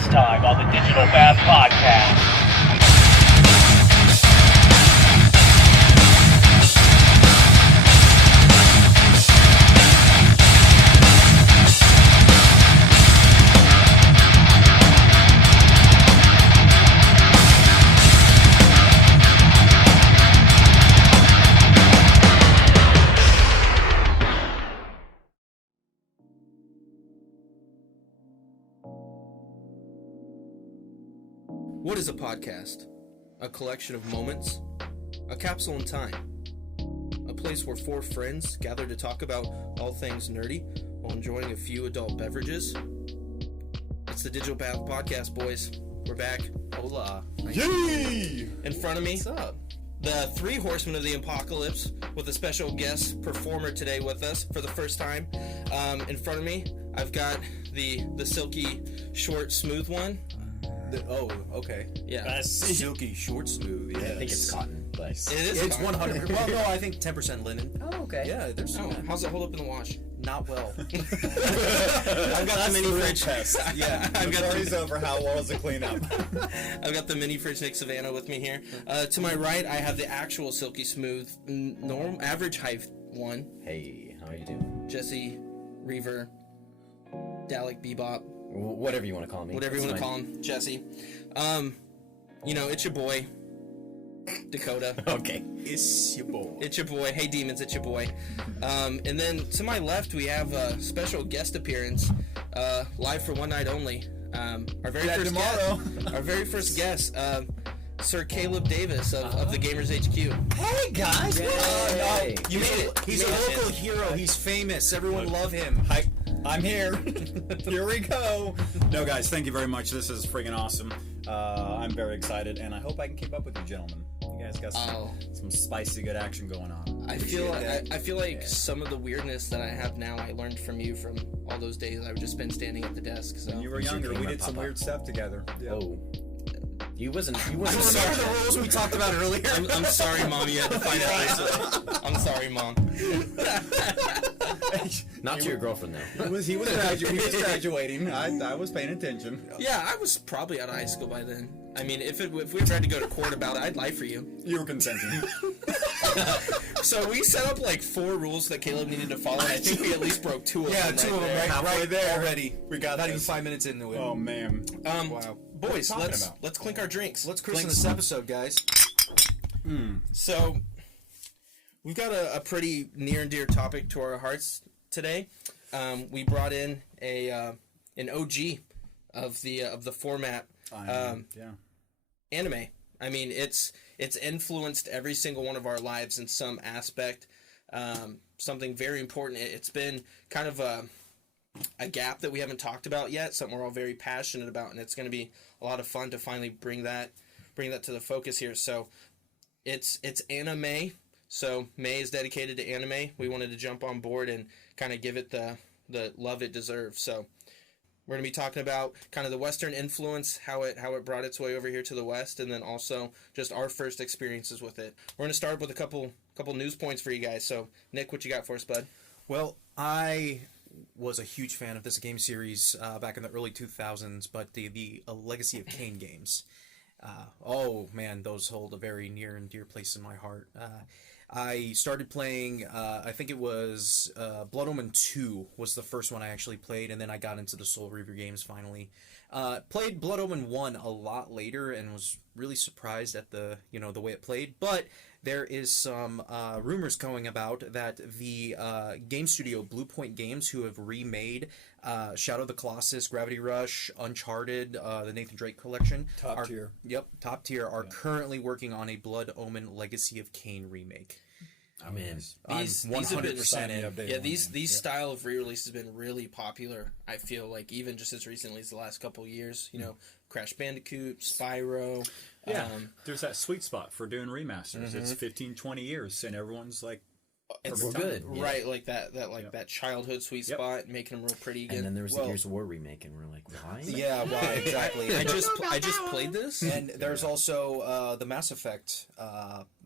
Last time on the Digital Bath Podcast. What is a podcast? A collection of moments? A capsule in time? A place where four friends gather to talk about all things nerdy while enjoying a few adult beverages? It's the Digital Bath Podcast, boys. We're back. Hola. Yay! In front of me, What's up? the three horsemen of the apocalypse with a special guest performer today with us for the first time. In front of me, I've got the silky, short, smooth one. Okay. Yeah. Silky, short, smooth. Yeah. I think it's cotton, but It is It's cotton. 100. Well, no, I think 10% linen. oh, okay. Yeah, there's Oh, how's it hold up in the wash? not well. I've got the mini fridge. Yeah, I've got Story's over. How well is the cleanup? I've got the mini fridge Nick Savannah with me here. To my right, I have the actual silky smooth, average height one. Hey, how are you doing? Jesse, Reaver, Dalek, Bebop, Whatever you want to call me. whatever you want to call him, Jesse. It's your boy, Dakota. Okay. It's your boy. It's your boy. Hey, demons, it's your boy. And then to my left, we have a special guest appearance, live for one night only. Our very first guest. Our very first guest, Sir Caleb Davis of the Gamers HQ. Hey guys! Yay. You made it. He's You a made it. local hero. He's famous. Everyone love him. Hi, I'm here. Here we go. No, guys, thank you very much. This is friggin' awesome. I'm very excited, and I hope I can keep up with you gentlemen. You guys got some spicy good action going on. I feel like some of the weirdness that I have now, I learned from you from all those days I've just been standing at the desk. So When you were You should younger, we gamer did some pop-up. weird stuff together. Yep. Oh. You wasn't Remember the rules we talked about earlier? I'm sorry, Mom. You had to find out this way. I'm sorry, Mom. Not to your girlfriend, though. He was graduating. I was paying attention. Yeah, I was probably out of high school by then. I mean, if we ever had to go to court about it, I'd lie for you. You were consenting. So we set up like 4 rules that Caleb needed to follow. And I think we at least broke 2 of them. Yeah, 2 of them there. right there already. We got not even this. 5 minutes into it. Oh man. Wow. Boys, What are you talking let's clink our drinks. Let's christen Clinks. this episode, guys. So, we've got a pretty near and dear topic to our hearts today. We brought in an OG of the format, Yeah. AniMay. I mean, it's influenced every single one of our lives in some aspect. Something very important. It's been kind of a gap that we haven't talked about yet. Something we're all very passionate about, and it's going to be a lot of fun to finally bring that to the focus here. So, it's AniMay. So May is dedicated to anime. We wanted to jump on board and kind of give it the love it deserves. So we're going to be talking about kind of the Western influence, how it brought its way over here to the West, and then also just our first experiences with it. We're going to start with a couple news points for you guys. So Nick, what you got for us, bud? Well, I was a huge fan of this game series back in the early 2000s, but the Legacy of Kain games. Oh man, those hold a very near and dear place in my heart. I started playing, I think it was Blood Omen 2 was the first one I actually played, and then I got into the Soul Reaver games finally. Played Blood Omen 1 a lot later and was really surprised at the way it played, but there is some rumors going about that the game studio Bluepoint Games, who have remade Shadow of the Colossus, Gravity Rush, Uncharted, the Nathan Drake collection. Top tier. Yep, top tier, are currently working on a Blood Omen Legacy of Kain remake. I'm in. I'm These have been 100% in. Yeah, these style of re-releases have been really popular. I feel like even just as recently as the last couple of years, Crash Bandicoot, Spyro. Yeah. There's that sweet spot for doing remasters. It's 15, 20 years, and everyone's like, It's We're good. Yeah. Right, like that childhood sweet spot, making them real pretty again. And then there was the Gears of War remake, and we're like, why? Yeah, why exactly? I just played this. And there's also the Mass Effect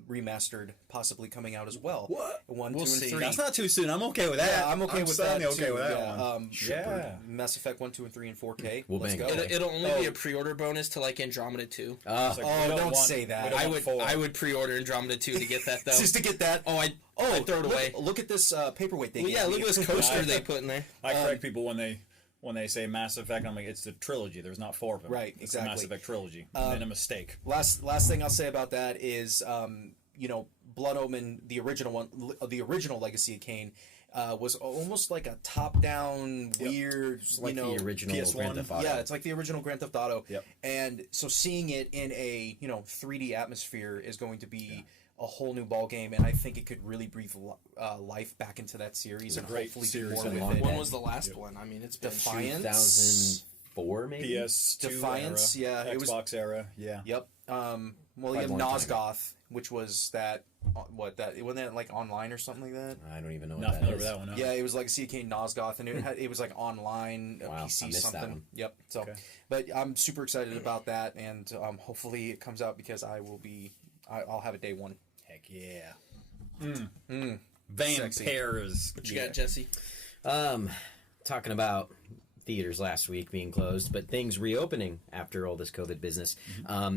remastered possibly coming out as well. What? 1, We'll 2, and see. 3. That's not too soon. I'm okay with that. Yeah, I'm okay with that. certainly okay too. with that Yeah, one. yeah. Mass Effect 1, 2, and 3 in 4K. We'll Let's bang go. it. It'll only be a pre-order bonus to like Andromeda 2. It's like, we don't want- say that. we don't I want would 4. I would pre-order Andromeda 2 to get that though. Just to get that. I'd throw it away. Look at this paperweight they Well, gave yeah, me. look at this coaster they put in there. I correct people when they say Mass Effect. I'm like, it's the trilogy. There's not 4 of them. Right, It's the Mass exactly. Effect trilogy. And a mistake. Last thing I'll say about that is, Blood Omen, the original one, the original Legacy of Kain, was almost like a top-down, weird, Like the original PS1. Grand Theft Auto. Yeah, it's like the original Grand Theft Auto. Yep. And so seeing it in a 3D atmosphere is going to be a whole new ball game, and I think it could really breathe life back into that series and great hopefully do series more and with long it. When was the last one? I mean, it's been Defiance. 2004 maybe. PS2 Defiance, era, yeah, it was- Xbox era, yeah. Yep. Well, you have Quite a long time. Nosgoth, which was that. Wasn't that like online or something like that? I don't even know Not what that familiar is. with that one. No. Yeah, it was like CK Nosgoth, and it was like online, Wow, I PC missed that something. one. Yep. So, Okay. but I'm super excited about that, and hopefully it comes out because I'll have a day one. Heck yeah. Sexy. Vampires. What you got, Jesse? Talking about theaters last week being closed, but things reopening after all this COVID business.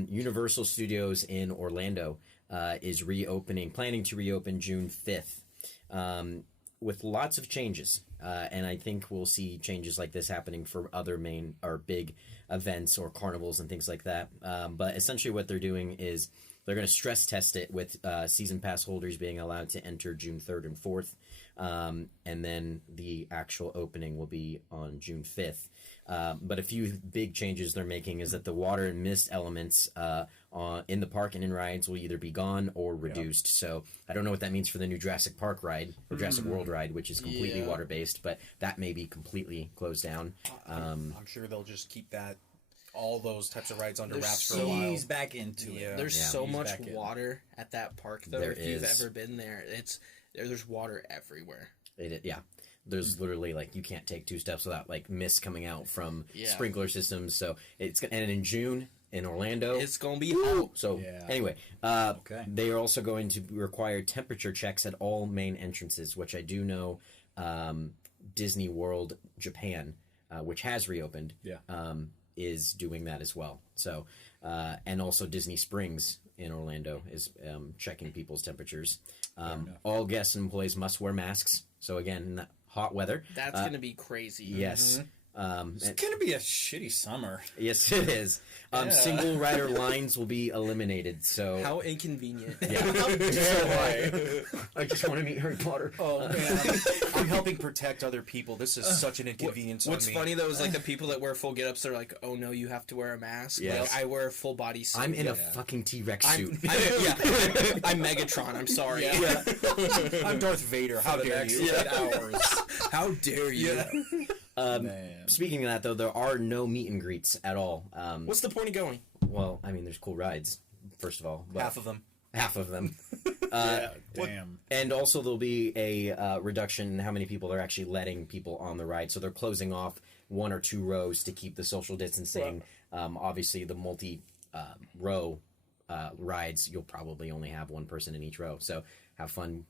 Universal Studios in Orlando is planning to reopen June 5th, with lots of changes. And I think we'll see changes like this happening for other main or big events or carnivals and things like that. But essentially what they're doing is they're going to stress test it with season pass holders being allowed to enter June 3rd and 4th. And then the actual opening will be on June 5th. But a few big changes they're making is that the water and mist elements in the park and in rides will either be gone or reduced. So I don't know what that means for the new Jurassic Park ride or Jurassic World ride, which is completely water-based, but that may be completely closed down. I'm sure they'll just keep all those types of rides under There's wraps for a while. Ease back into it. There's Yeah. so Ease much back in. water at that park, though. There if you've is. ever been there, there's water everywhere. There's literally you can't take 2 steps without mist coming out from Yeah. sprinkler systems. So and in June in Orlando, It's gonna be hot. So Yeah. anyway, Okay. they are also going to require temperature checks at all main entrances, which I do know Disney World Japan, which has reopened, is doing that as well. So and also Disney Springs in Orlando is checking people's temperatures. All guests and employees must wear masks. So again, in the hot weather. That's gonna be crazy. Yes. It's gonna be a shitty summer. Yes, it is. Single rider lines will be eliminated. So How inconvenient. I just want to meet Harry Potter. Oh man, I'm helping protect other people. This is such an inconvenience. What's on me. funny though is the people that wear full get-ups are like, oh no, you have to wear a mask. Yes. I wear a full body suit. I'm in a fucking T-Rex suit. I'm Megatron. I'm sorry. Yeah. I'm Darth Vader. How For the dare next you? 8 hours. How dare you? Man. Speaking of that, though, there are no meet and greets at all. What's the point of going? Well, I mean, there's cool rides, first of all. But Half of them. Half of them. Damn. And also there'll be a reduction in how many people are actually letting people on the ride. So they're closing off 1 or 2 rows to keep the social distancing. Obviously, the multi-row rides, you'll probably only have 1 person in each row. So have fun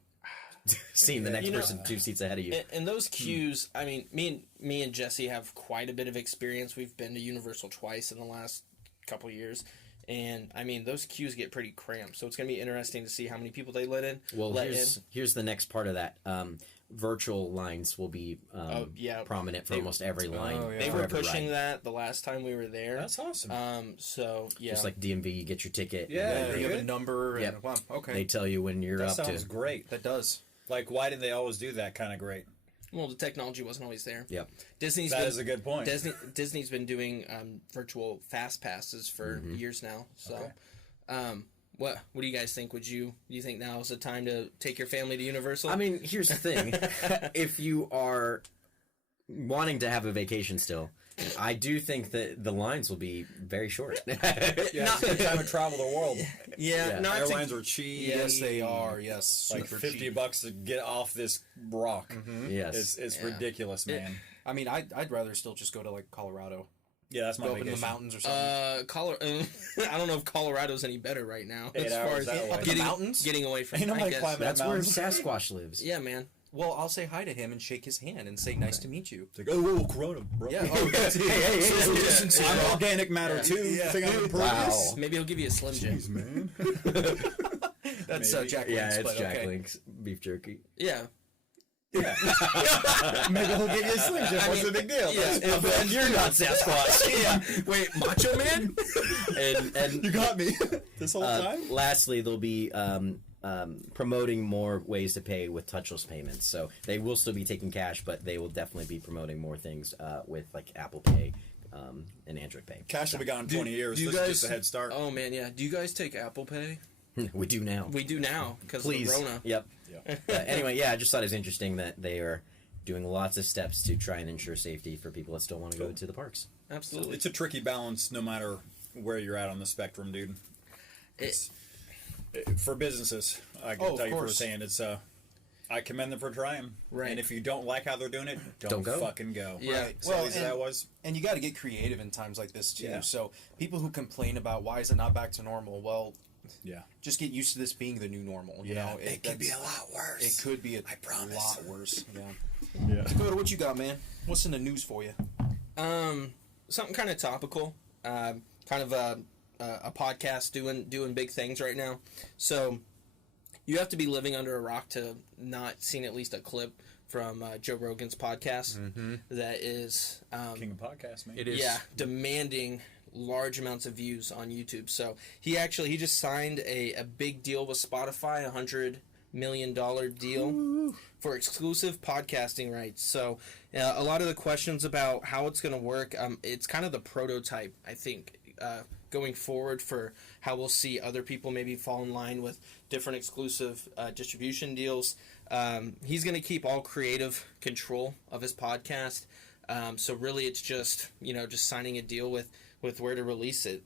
seeing the next person 2 seats ahead of you. And those queues, I mean, me and Jesse have quite a bit of experience. We've been to Universal twice in the last couple of years. And, I mean, those queues get pretty cramped. So it's going to be interesting to see how many people they let in. Well, here's the next part of that. Virtual lines will be prominent for almost every line. Oh, yeah. They for were every pushing ride. that the last time we were there. That's awesome. So, yeah. Just like DMV, you get your ticket. Yeah, You have a good. number. Yep. And, wow, okay. They tell you when you're That up sounds to. great. That does. Like, why did they always do that kind of great? Well, the technology wasn't always there. Yep. That is a good point. Disney's been doing virtual fast passes for years now. So, what do you guys think? Do you think now is the time to take your family to Universal? I mean, here's the thing. If you are wanting to have a vacation still, I do think that the lines will be very short. It's a good time to travel the world. yeah, not Airlines are cheap. Yes, they are. Yes, Like super $50 cheap. to get off this rock. Yes. It's ridiculous, man. I mean, I'd rather still just go to like Colorado. Yeah, that's my Go up in vacation. the mountains or something. I don't know if Colorado's any better right now 8 as far hours as that way. Up in getting the mountains? getting away from. Ain't I nobody guess. climbing That's where mountains. Sasquatch lives. Yeah, man. Well, I'll say hi to him and shake his hand and say nice to meet you. It's like, oh, whoa, Corona, bro. Yeah. Oh, that's it. Hey, Social yeah. distancing. I'm organic matter too. You think I'm impervious? Wow. Maybe he'll give you a Slim Jim. Jeez, man. That's Maybe. Jack Yeah, Link's, it's but Jack okay. Link's beef jerky. Yeah. Yeah. Maybe he'll give you a Slim Jim. What's the big deal? Yeah. And you're not Sasquatch. Yeah. Wait, Macho Man? and You got me this whole time? lastly, they'll be promoting more ways to pay with touchless payments. So they will still be taking cash, but they will definitely be promoting more things with like Apple Pay and Android Pay. Cash will be gone in 20 years. do you This guys- is just a head start. Oh man, yeah. Do you guys take Apple Pay? We do now. We do now because of the Please. Rona. Yep. Yeah. Anyway, yeah, I just thought it was interesting that they are doing lots of steps to try and ensure safety for people that still want to go to the parks. Absolutely. It's a tricky balance no matter where you're at on the spectrum, dude. For businesses, I can of tell you course. firsthand, it's I commend them for trying. Right. And if you don't like how they're doing it, Don't go. fucking go. Yeah. Right. So easy that was. And you got to get creative in times like this too. Yeah. So people who complain about why is it not back to normal, well, Yeah. just get used to this being the new normal. You know, it could be a that's- lot worse. It could be I promise. lot worse. Yeah. Yeah. Dakota, what you got, man? What's in the news for you? Something kind of topical. Kind of a podcast doing big things right now. So you have to be living under a rock to not seen at least a clip from Joe Rogan's podcast that is King of podcasts, man. It is. yeah, demanding large amounts of views on YouTube. So he just signed a big deal with Spotify, $100 million deal for exclusive podcasting rights. So a lot of the questions about how it's going to work, it's kind of the prototype, I think, going forward for how we'll see other people maybe fall in line with different exclusive distribution deals. He's going to keep all creative control of his podcast. So really it's just signing a deal with where to release it.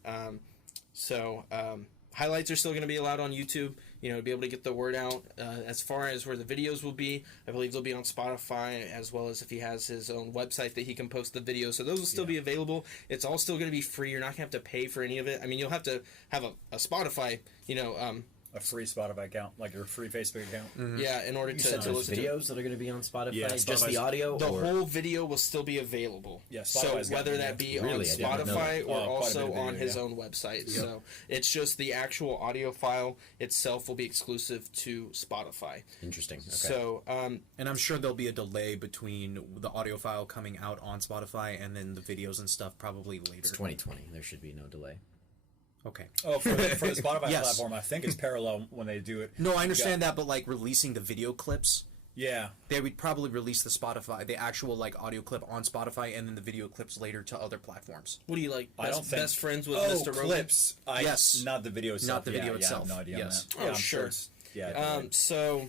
Highlights are still going to be allowed on YouTube, to be able to get the word out. As far as where the videos will be, I believe they'll be on Spotify, as well as if he has his own website that he can post the videos. So those will still be available. It's all still going to be free. You're not going to have to pay for any of it. I mean, you'll have to have a Spotify, A free Spotify account, like your free Facebook account. yeah, in order You said to those listen to videos that are going to be on Spotify? Yeah, just Spotify's- the audio? the or whole video will still be available. Yeah, so Spotify's got whether it, that be Really? I on did not know Spotify that. or Quite a also bit of on video, his yeah. own website. So it's just the actual audio file itself will be exclusive to Spotify. Interesting. Okay. So And I'm sure there'll be a delay between the audio file coming out on Spotify and then the videos and stuff probably later. it's 2020. There should be no delay. Okay. Oh, for the Spotify Yes. platform, I think it's parallel when they do it. No, I understand that, but like releasing the video clips, Yeah. they would probably release the actual like audio clip on Spotify and then the video clips later to other platforms. what do you like? I don't think Best friends with oh, Mr. Rogan? clips. Yes. Not the video itself. Not the video Yeah, itself. I have no idea Yes. on that. Oh, I'm sure. it's- Yeah. So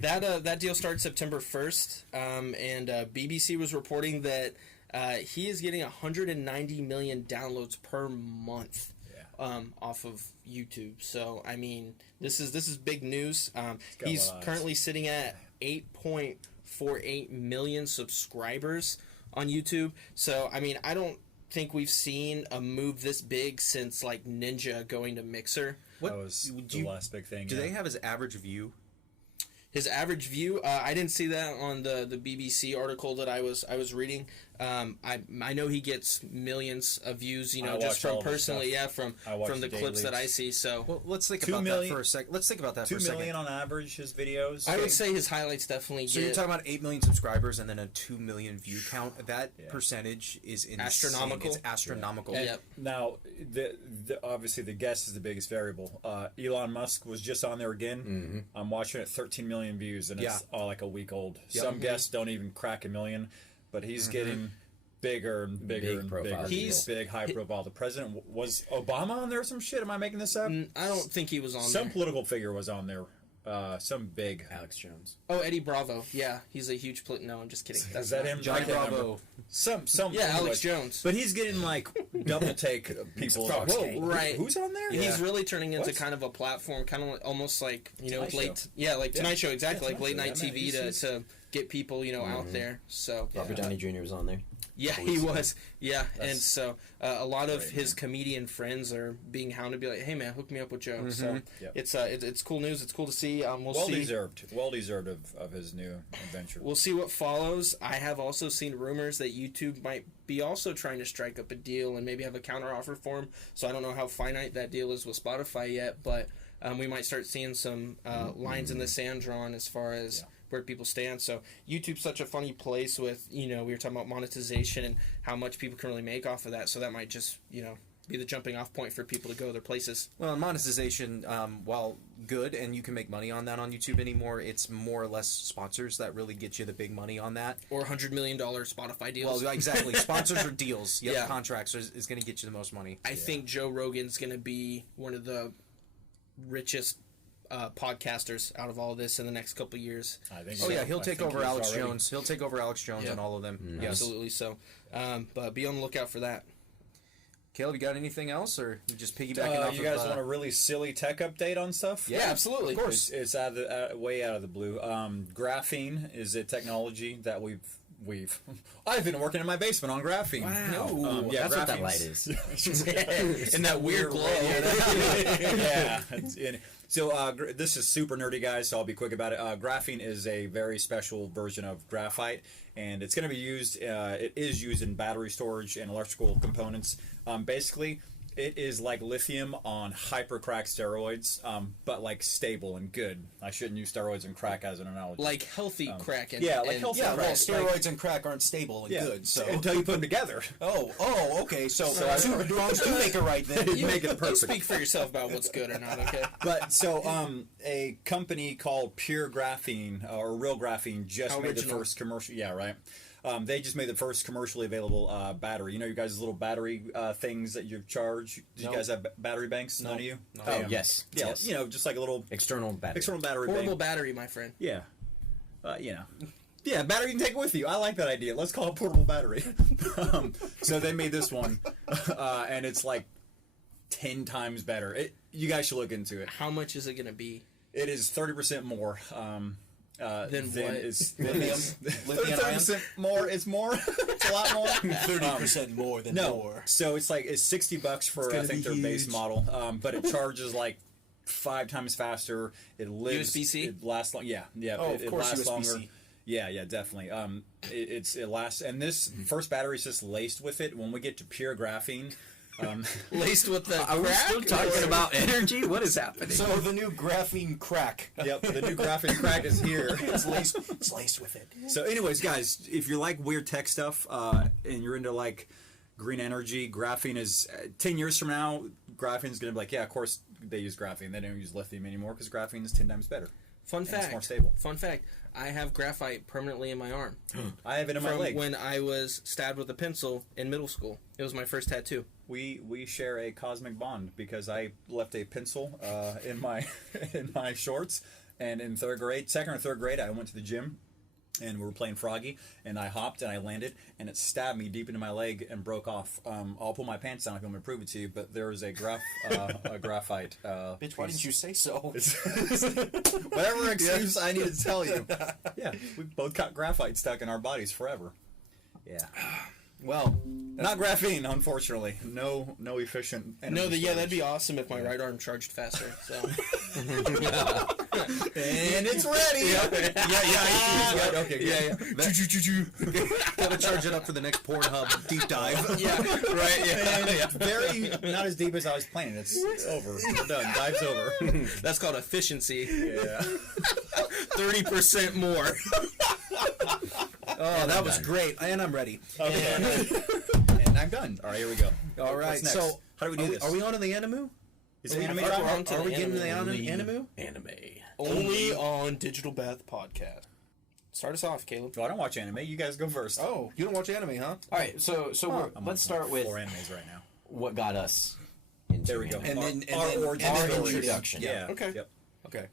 that deal starts September 1st, and BBC was reporting that he is getting 190 million downloads per month off of YouTube. So I mean, this is big news. He's currently sitting at 8.48 million subscribers on YouTube. So I mean, I don't think we've seen a move this big since like Ninja going to Mixer. that was the last big thing. Do yeah. they have his average view? His average view, I didn't see that on the BBC article that I was reading. I know he gets millions of views, I just watch all from of his personally, stuff. yeah, I watch from the the clips that dailies. I see. So Well, let's think 2 about million- that for a second. Let's think about that 2 for a second. million on average, his videos. I would say his highlights definitely So get you're talking about 8 million subscribers and then a 2 million view count. That percentage is insane. Astronomical. It's astronomical. Yep. Now, obviously the guess is the biggest variable. Elon Musk was just on there again. I'm watching it, 13 million views, and it's all like a week old. Some guests don't even crack a million, but he's getting bigger and bigger Big and profile bigger. He's- big, high profile. The president was Obama on there or some shit? Am I making this up? I don't think he was on Some there. political figure was on there. Some big. Alex Jones. Oh, Eddie Bravo. Yeah, he's a huge no, I'm just kidding. Is that him? Johnny I can't remember. Bravo. Some. Yeah, Alex anyways. Jones. But he's getting like double take people. Like, whoa, Right. Who's on there? He's really turning into What? kind of a platform, kind of almost like Tonight late, Show. Tonight Show, exactly, Yeah, like late Tonight night Show, TV yeah, man. to get people, out there. So Robert Downey Jr. was on there. yeah, he was. Yeah, and so a lot of his comedian friends are being hounded to be like, "Hey, man, hook me up with Joe." So it's cool news. It's cool to see. We'll see. Well deserved of his new adventure. We'll see what follows. I have also seen rumors that YouTube might be also trying to strike up a deal and maybe have a counteroffer for him. So I don't know how finite that deal is with Spotify yet, but we might start seeing some lines in the sand drawn as far as where people stand. So YouTube's such a funny place with, we were talking about monetization and how much people can really make off of that. So that might just, be the jumping off point for people to go other places. Well, monetization, while good, and you can make money on that on YouTube anymore, it's more or less sponsors that really get you the big money on that. Or $100 million Spotify deals. Well, exactly. Sponsors or deals. Contracts is going to get you the most money. I think Joe Rogan's going to be one of the richest podcasters out of all of this in the next couple years. I think he'll take over Alex Jones. He'll take over Alex Jones on all of them. Yes. Absolutely. So, but be on the lookout for that. Caleb, you got anything else, or you just piggybacking off? You guys want a really silly tech update on stuff? Yeah, absolutely. Of course. It's way out of the blue. Graphene is a technology that I've been working in my basement on graphene. Wow. That's what that light is. And that weird glow. So this is super nerdy, guys, so I'll be quick about it. Graphene is a very special version of graphite, and it's going to be used, it is used in battery storage and electrical components. Basically, it is like lithium on hyper-crack steroids, but like stable and good. I shouldn't use steroids and crack as an analogy. Like healthy crack. Healthy crack. Well, steroids and crack aren't stable and good. So until you put them together. Oh, okay. So two wrongs do make it right then. You make it perfect. You speak for yourself about what's good or not, okay? But so a company called Pure Graphene or Real Graphene just made the first commercial. Yeah, right. They just made the first commercially available battery. You know, you guys' little battery things that you charge. Do you guys have battery banks? None of you? No. Oh, yes. Yeah, just like a little external battery. Battery Portable bank. battery, my friend. Yeah. Yeah, battery you can take it with you. I like that idea. Let's call it portable battery. So they made this one, and it's like 10 times better. You guys should look into it. How much is it going to be? It is 30% more. Then what? Is Lithium? Lithium 30% more. It's more. It's a lot more. 30% more than more. So it's $60 for I think their base model, but it charges like 5 times faster. It lives. USB-C? It lasts long. Yeah. Oh, it of course, lasts USB-C. longer. Yeah, definitely. It lasts, and this first battery is just laced with it. When we get to pure graphene. Laced with the Are we crack? still talking about energy? What is happening? So the new graphene crack. Yep, the new graphene crack is here. It's laced with it. So, anyways, guys, if you like weird tech stuff and you're into like green energy, graphene is 10 years from now. Graphene is going to be like, yeah, of course they use graphene. They don't use lithium anymore because graphene is 10 times better. Fun and fact. It's more stable. Fun fact. I have graphite permanently in my arm. I have it in my From leg. when I was stabbed with a pencil in middle school. It was my first tattoo. We share a cosmic bond because I left a pencil in my shorts, and in second or third grade, I went to the gym, and we were playing Froggy, and I hopped and I landed, and it stabbed me deep into my leg and broke off. I'll pull my pants down if you want me to prove it to you, but there is a graphite. Bitch, why didn't you say so? Whatever excuse I need to tell you. Yeah, we both got graphite stuck in our bodies forever. Yeah. Well, not graphene, unfortunately. No efficient. No, that'd be awesome if my right arm charged faster. So. And it's ready. Yeah. Okay. Yeah. Gotta charge it up for the next Pornhub deep dive. Yeah. Right. Yeah. Very not as deep as I was planning. It's over. We're done. Dive's over. That's called efficiency. Yeah. 30% more. Oh, that was great, and I'm ready. Okay. And I'm done. All right, here we go. All right. What's next? So, how do we do this? Are we on to the anime? Is it anime Are time? we Are we getting to the anime? anime? Only on Digital Bath Podcast. Start us off, Caleb. Oh, I don't watch anime. You guys go first. Oh, you don't watch anime, huh? All right, so let's start with 4 animes right now. what got us into There we go. anime. And origin our stories. introduction. Yeah. Okay. Yep. Okay.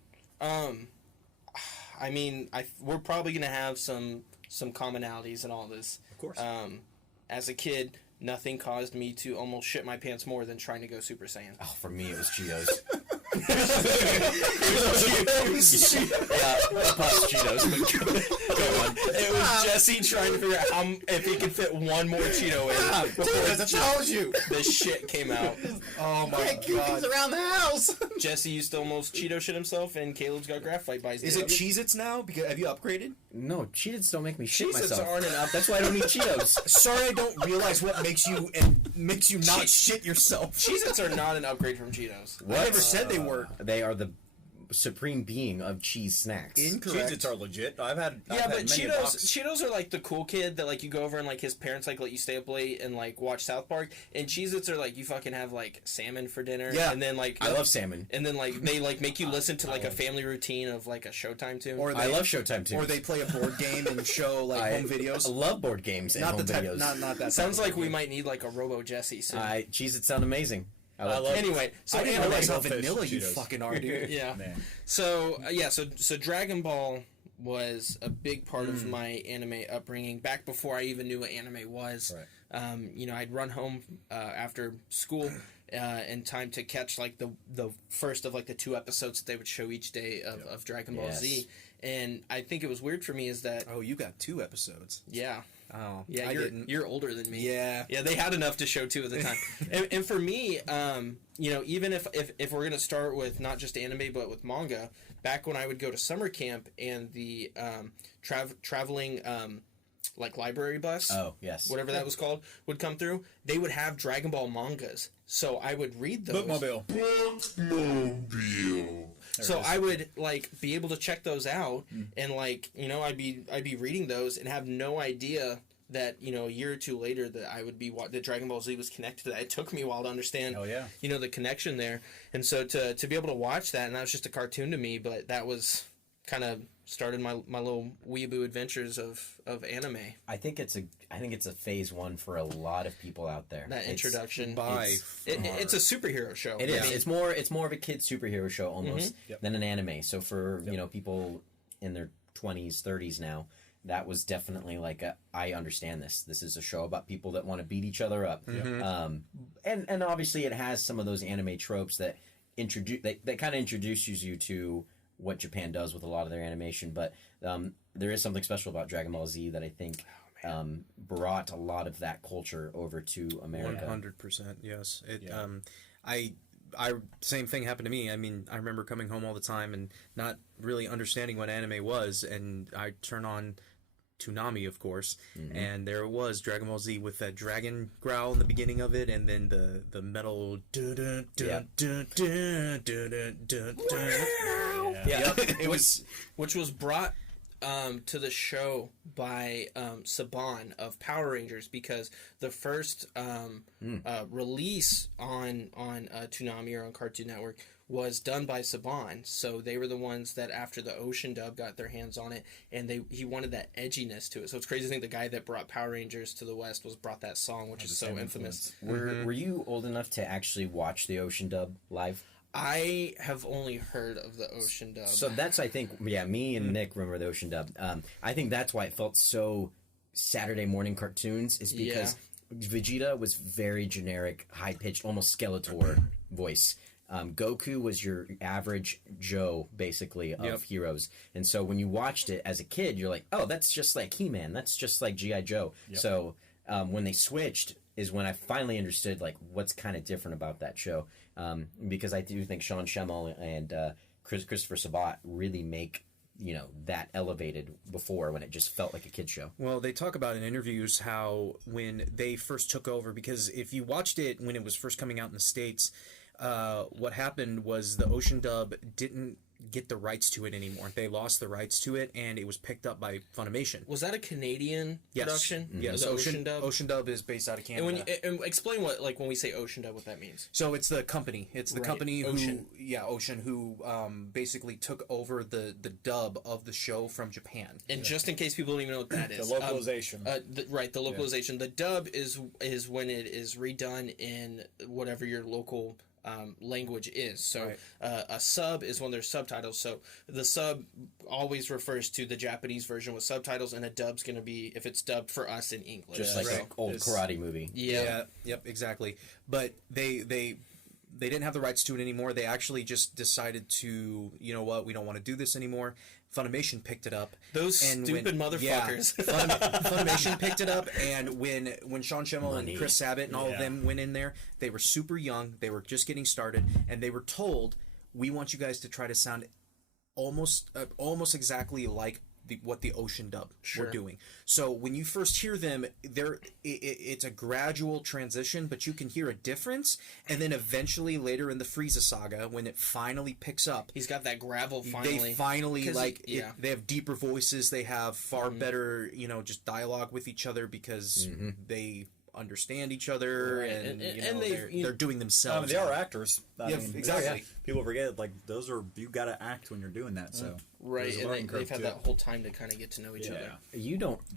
I mean, we're probably gonna have some commonalities in all this. Of course. As a kid, nothing caused me to almost shit my pants more than trying to go Super Saiyan. Oh, for me, it was Cheetos. Plus Cheetos. Go on. It was Jesse trying to figure out if he could fit one more Cheeto in before I told you. the shit came out. Oh my god. around the house. Jesse used to almost Cheeto shit himself, and Caleb's got graphite by his Is it Cheez-Its now? Because have you upgraded? No, Cheetos don't make me shit Cheez-Its myself. aren't an up. That's why I don't eat Cheetos. Sorry, I don't realize what makes you not shit yourself. Cheez-Its are not an upgrade from Cheetos. I never said they were. They are the supreme being of cheese snacks. Incorrect. Cheez-Its are legit. I've had Yeah, but many Cheetos are like the cool kid that like you go over and like his parents like let you stay up late and like watch South Park, and Cheez-Its are like you fucking have like salmon for dinner, Yeah. and then like I love salmon. and then like they like make you listen to like a family routine of like a Showtime tune. Or I love Showtime too. Or they play a board game and show like home videos. I love board games and Not home the type. videos. Not that. Sounds type like of we game. might need like a Robo Jesse soon. Cheez-Its sound amazing. I love Anyway, so I didn't anime- realize how Goldfish vanilla you Cheetos. fucking are, dude. yeah. Man. So so Dragon Ball was a big part of my anime upbringing back before I even knew what anime was. Right. You know, I'd run home after school in time to catch like the first of like the 2 episodes that they would show each day of Dragon Ball Z. And I think it was weird for me is that Oh, you got 2 episodes. yeah. Oh, Yeah, I didn't. you're older than me. Yeah. Yeah, they had enough to show 2 at the time. and for me, you know, even if we're gonna start with not just anime but with manga, back when I would go to summer camp and the traveling like library bus, Oh, yes. whatever that was called, would come through, they would have Dragon Ball mangas. So I would read those. Bookmobile. So I would like be able to check those out, and like you know I'd be reading those and have no idea that you know a year or 2 later that I would be that Dragon Ball Z was connected to that. It took me a while to understand, Oh, yeah. you know, the connection there, and so to be able to watch that, and that was just a cartoon to me, but that was kind of started my little weeaboo adventures of anime. I think it's a phase 1 for a lot of people out there. That introduction, By it's a superhero show. It is. I mean, It's more of a kid's superhero show almost Yep. than an anime. So for you know people in their 20s, 30s now, that was definitely like I understand this. This is a show about people that want to beat each other up. And obviously it has some of those anime tropes that that kind of introduces you to what Japan does with a lot of their animation. But there is something special about Dragon Ball Z that I think brought a lot of that culture over to America. 100%. Yes. I same thing happened to me. I mean, I remember coming home all the time and not really understanding what anime was, and I turn on Toonami, of course, and there it was, Dragon Ball Z with that dragon growl in the beginning of it, and then the metal yeah, it was which was brought to the show by Saban of Power Rangers, because the first release on Toonami or on Cartoon Network was done by Saban. So they were the ones that after the Ocean dub got their hands on it, and he wanted that edginess to it. So it's crazy to think the guy that brought Power Rangers to the West brought that song, which is so infamous. Were you old enough to actually watch the Ocean dub live? I have only heard of the Ocean dub. So that's, I think, me and Nick remember the Ocean dub. I think that's why it felt so Saturday morning cartoons, is because Vegeta was very generic, high-pitched, almost Skeletor voice. Goku was your average Joe, basically, of heroes. And so when you watched it as a kid, you're like, oh, that's just like He-Man. That's just like G.I. Joe. Yep. So when they switched is when I finally understood like what's kind of different about that show. Because I do think Sean Schemmel and Christopher Sabat really make that elevated before, when it just felt like a kid's show. Well, they talk about in interviews how when they first took over, because if you watched it when it was first coming out in the States, what happened was the Ocean dub didn't get the rights to it anymore. They lost the rights to it, and it was picked up by Funimation. Was that a Canadian production? Yes, The Ocean dub? Ocean dub is based out of Canada. And explain when we say Ocean dub, what that means. So it's the company. It's the Right, company Ocean. Ocean, who basically took over the dub of the show from Japan. And just in case people don't even know what that is. The localization. The localization. The dub is when it is redone in whatever your local language is. So Right. a sub is when there's subtitles. So the sub always refers to the Japanese version with subtitles, and a dub's going to be if it's dubbed for us in English. Just like Right. an old It's- karate movie. Yeah. Yep, exactly. But they they didn't have the rights to it anymore. They actually just decided to, you know what, we don't want to do this anymore. Funimation picked it up. Those stupid motherfuckers. Funimation picked it up, and when Sean Schemmel and Chris Sabat and all of them went in there, they were super young. They were just getting started, and they were told, "We want you guys to try to sound almost exactly like what the Ocean dub were doing." So when you first hear them, it's a gradual transition, but you can hear a difference. And then eventually later in the Frieza saga, when it finally picks up, he's got that gravel finally. They finally they have deeper voices. They have far better, just dialogue with each other because they understand each other, and they're doing themselves. They are actors. I mean, exactly. People forget, like, you got to act when you're doing that. So right, and they've had that whole time to kind of get to know each other.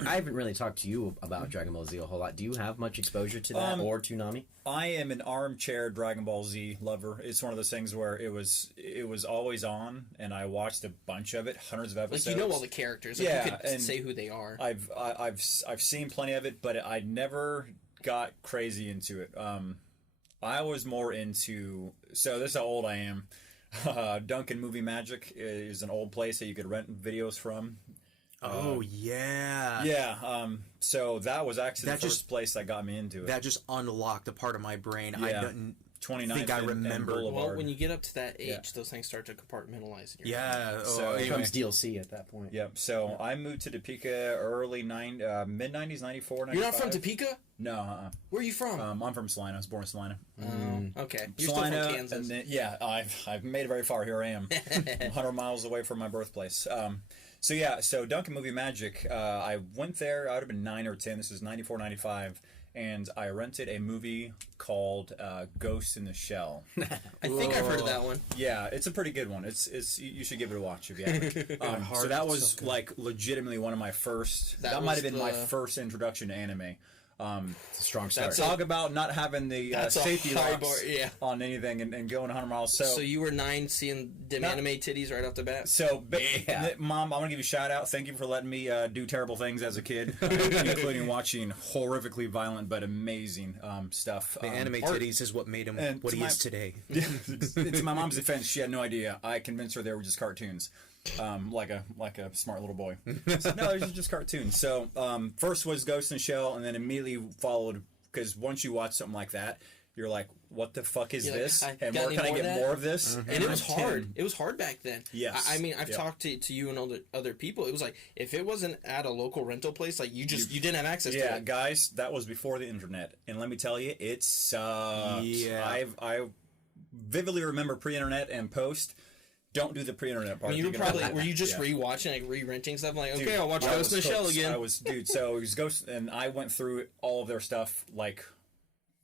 I haven't really talked to you about Dragon Ball Z a whole lot. Do you have much exposure to that or Toonami? I am an armchair Dragon Ball Z lover. It's one of those things where it was always on, and I watched a bunch of it, hundreds of episodes. Like, you know all the characters. Like, you could say who they are. I've seen plenty of it, but I never got crazy into it. I was more into, so this is how old I am. Duncan Movie Magic is an old place that you could rent videos from. So that was actually the first place that got me into it. That just unlocked a part of my brain. Yeah. I didn't 29th think I remember. Well, when you get up to that age, those things start to compartmentalize in your mind. So it becomes DLC at that point. Yep. So I moved to Topeka mid 90s, 94, 95. You're not from Topeka? No. Where are you from? I'm from Salina. I was born in Salina. Okay. You're Salina, still from Kansas. And then, I've made it very far. Here I am, 100 miles away from my birthplace. So Duncan Movie Magic. I went there. I would have been 9 or 10. This is 94, 95. And I rented a movie called Ghost in the Shell. I think I've heard of that one. Yeah, it's a pretty good one. It's you should give it a watch if you haven't. So that was like legitimately one of my first. That might have been my first introduction to anime. It's a strong start. Talk about not having the safety locks on anything and going 100 miles. So you were 9 seeing dim anime titties right off the bat? So, Mom, I want to give you a shout out. Thank you for letting me do terrible things as a kid, including watching horrifically violent but amazing stuff. The anime titties is what made him what he is today. To my mom's defense, she had no idea. I convinced her they were just cartoons. Like a smart little boy. So, no, it was just cartoons. So first was Ghost in the Shell, and then immediately followed, because once you watch something like that, you're like, what the fuck is this? And where can I get more of this? And it was hard. It was hard back then. Yes. I mean, I've talked to you and other people. It was like, if it wasn't at a local rental place, like, you didn't have access to it. Yeah, guys, that was before the internet. And let me tell you, it sucks. Yeah. I vividly remember pre-internet and post. Don't do the pre-internet part. I mean, were you just rewatching, like, re-renting stuff? Like, okay, I'll watch Ghost in the Shell again. So it was Ghost, and I went through all of their stuff, like,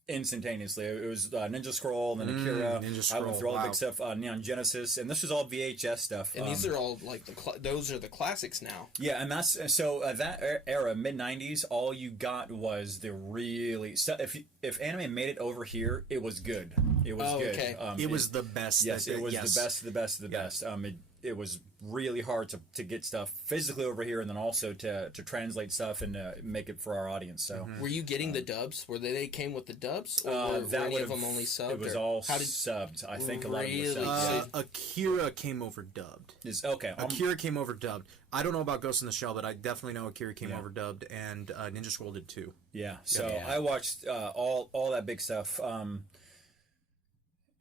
instantaneously. It was Ninja Scroll, and then Akira. I went through all the big stuff, Neon Genesis, and this was all VHS stuff. And these are all, like, those are the classics now. Yeah, and that's, so that era, mid-90s, all you got was the really, if anime made it over here, it was good. It was good. Okay. It was the best. Yes, it was the best of the best. It was really hard to get stuff physically over here, and then also to translate stuff and make it for our audience. So, were you getting the dubs? Were they came with the dubs, or were any of them only subbed? It was all subbed. I think a lot of them were subbed. Akira came over dubbed. Akira came over dubbed. I don't know about Ghost in the Shell, but I definitely know Akira came over dubbed, and Ninja Scroll did too. Yeah. So I watched all that big stuff.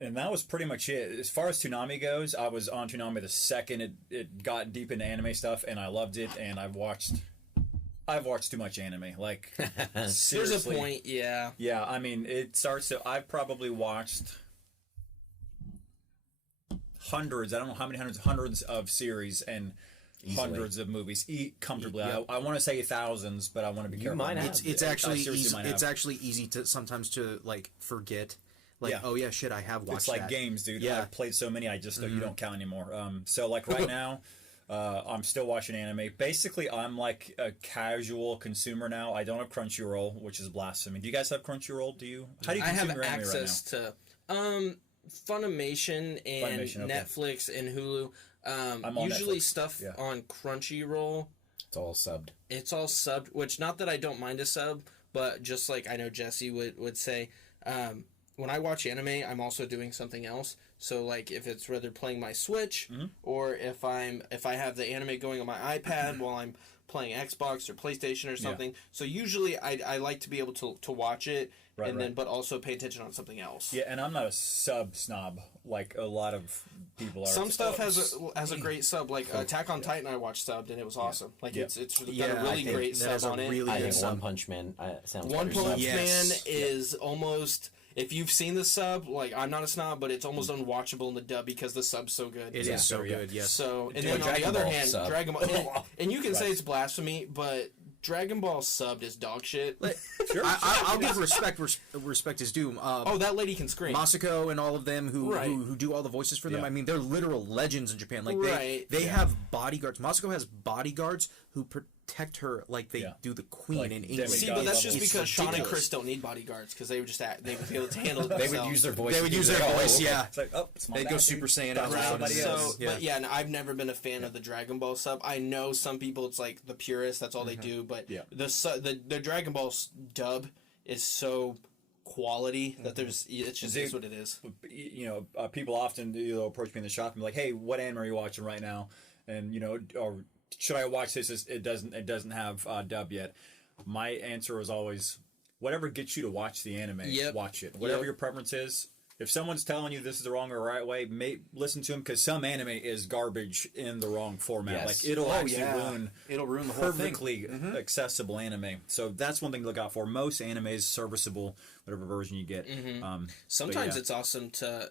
And that was pretty much it. As far as Toonami goes, I was on Toonami the second it got deep into anime stuff, and I loved it. And I've watched too much anime. Like, seriously. There's a point, yeah. Yeah, I mean, it starts to. I've probably watched hundreds. I don't know how many hundreds of series and hundreds of movies. Comfortably. Yeah. I want to say thousands, but I want to be careful. It's actually easy to sometimes to like forget. Like, oh yeah, shit, I have watched It's like that. games, dude. Yeah. I've played so many, I just you don't count anymore. So like right now, I'm still watching anime. Basically, I'm like a casual consumer now. I don't have Crunchyroll, which is blasphemy. Do you guys have Crunchyroll? Do you? How do you consume your anime right now? I have access to Funimation and Netflix and Hulu. I'm on usually Netflix. Stuff on Crunchyroll. It's all subbed. Which, not that I don't mind a sub, but just like I know Jesse would say, when I watch anime, I'm also doing something else. So like if it's whether playing my Switch or if I have the anime going on my iPad while I'm playing Xbox or PlayStation or something. So usually I like to be able to watch it then but also pay attention on something else. Yeah, and I'm not a sub snob like a lot of people are. Some stuff has a great sub, like Attack on Titan. I watched subbed and it was awesome. Like it's got a really great sub on it. I think One Punch Man sounds. One better Punch subbed. Man is almost. If you've seen the sub, like I'm not a snob, but it's almost unwatchable in the dub because the sub's so good. It is so good, yes. So, and Dude, then on the other Dragon Ball hand, sub. Dragon Ball, and you can say it's blasphemy, but Dragon Ball subbed is dog shit. I'll give respect is due. That lady can scream. Masako and all of them who do all the voices for them. Yeah. I mean, they're literal legends in Japan. Like they have bodyguards. Masako has bodyguards who protect her like they do the queen Like in England. See, but that's just because Sean and Chris don't need bodyguards because they would just they would be able to handle it They themselves. would use their voice. They would use their voice, yeah. It's like, it's my They'd go bad, Super dude. Saiyan That's out loud. somebody else. So, but and I've never been a fan of the Dragon Ball sub. I know some people, it's like the purists, that's all they do. But the Dragon Ball dub is so quality that it's just is what it is. You know, people often approach me in the shop and be like, "Hey, what anime are you watching right now?" And or should I watch this? It doesn't have dub yet. My answer is always, whatever gets you to watch the anime, watch it. Whatever your preference is. If someone's telling you this is the wrong or right way, listen to them because some anime is garbage in the wrong format. Yes. Like it'll actually ruin the whole thing. perfectly accessible anime. So that's one thing to look out for. Most anime is serviceable, whatever version you get. Sometimes it's awesome to,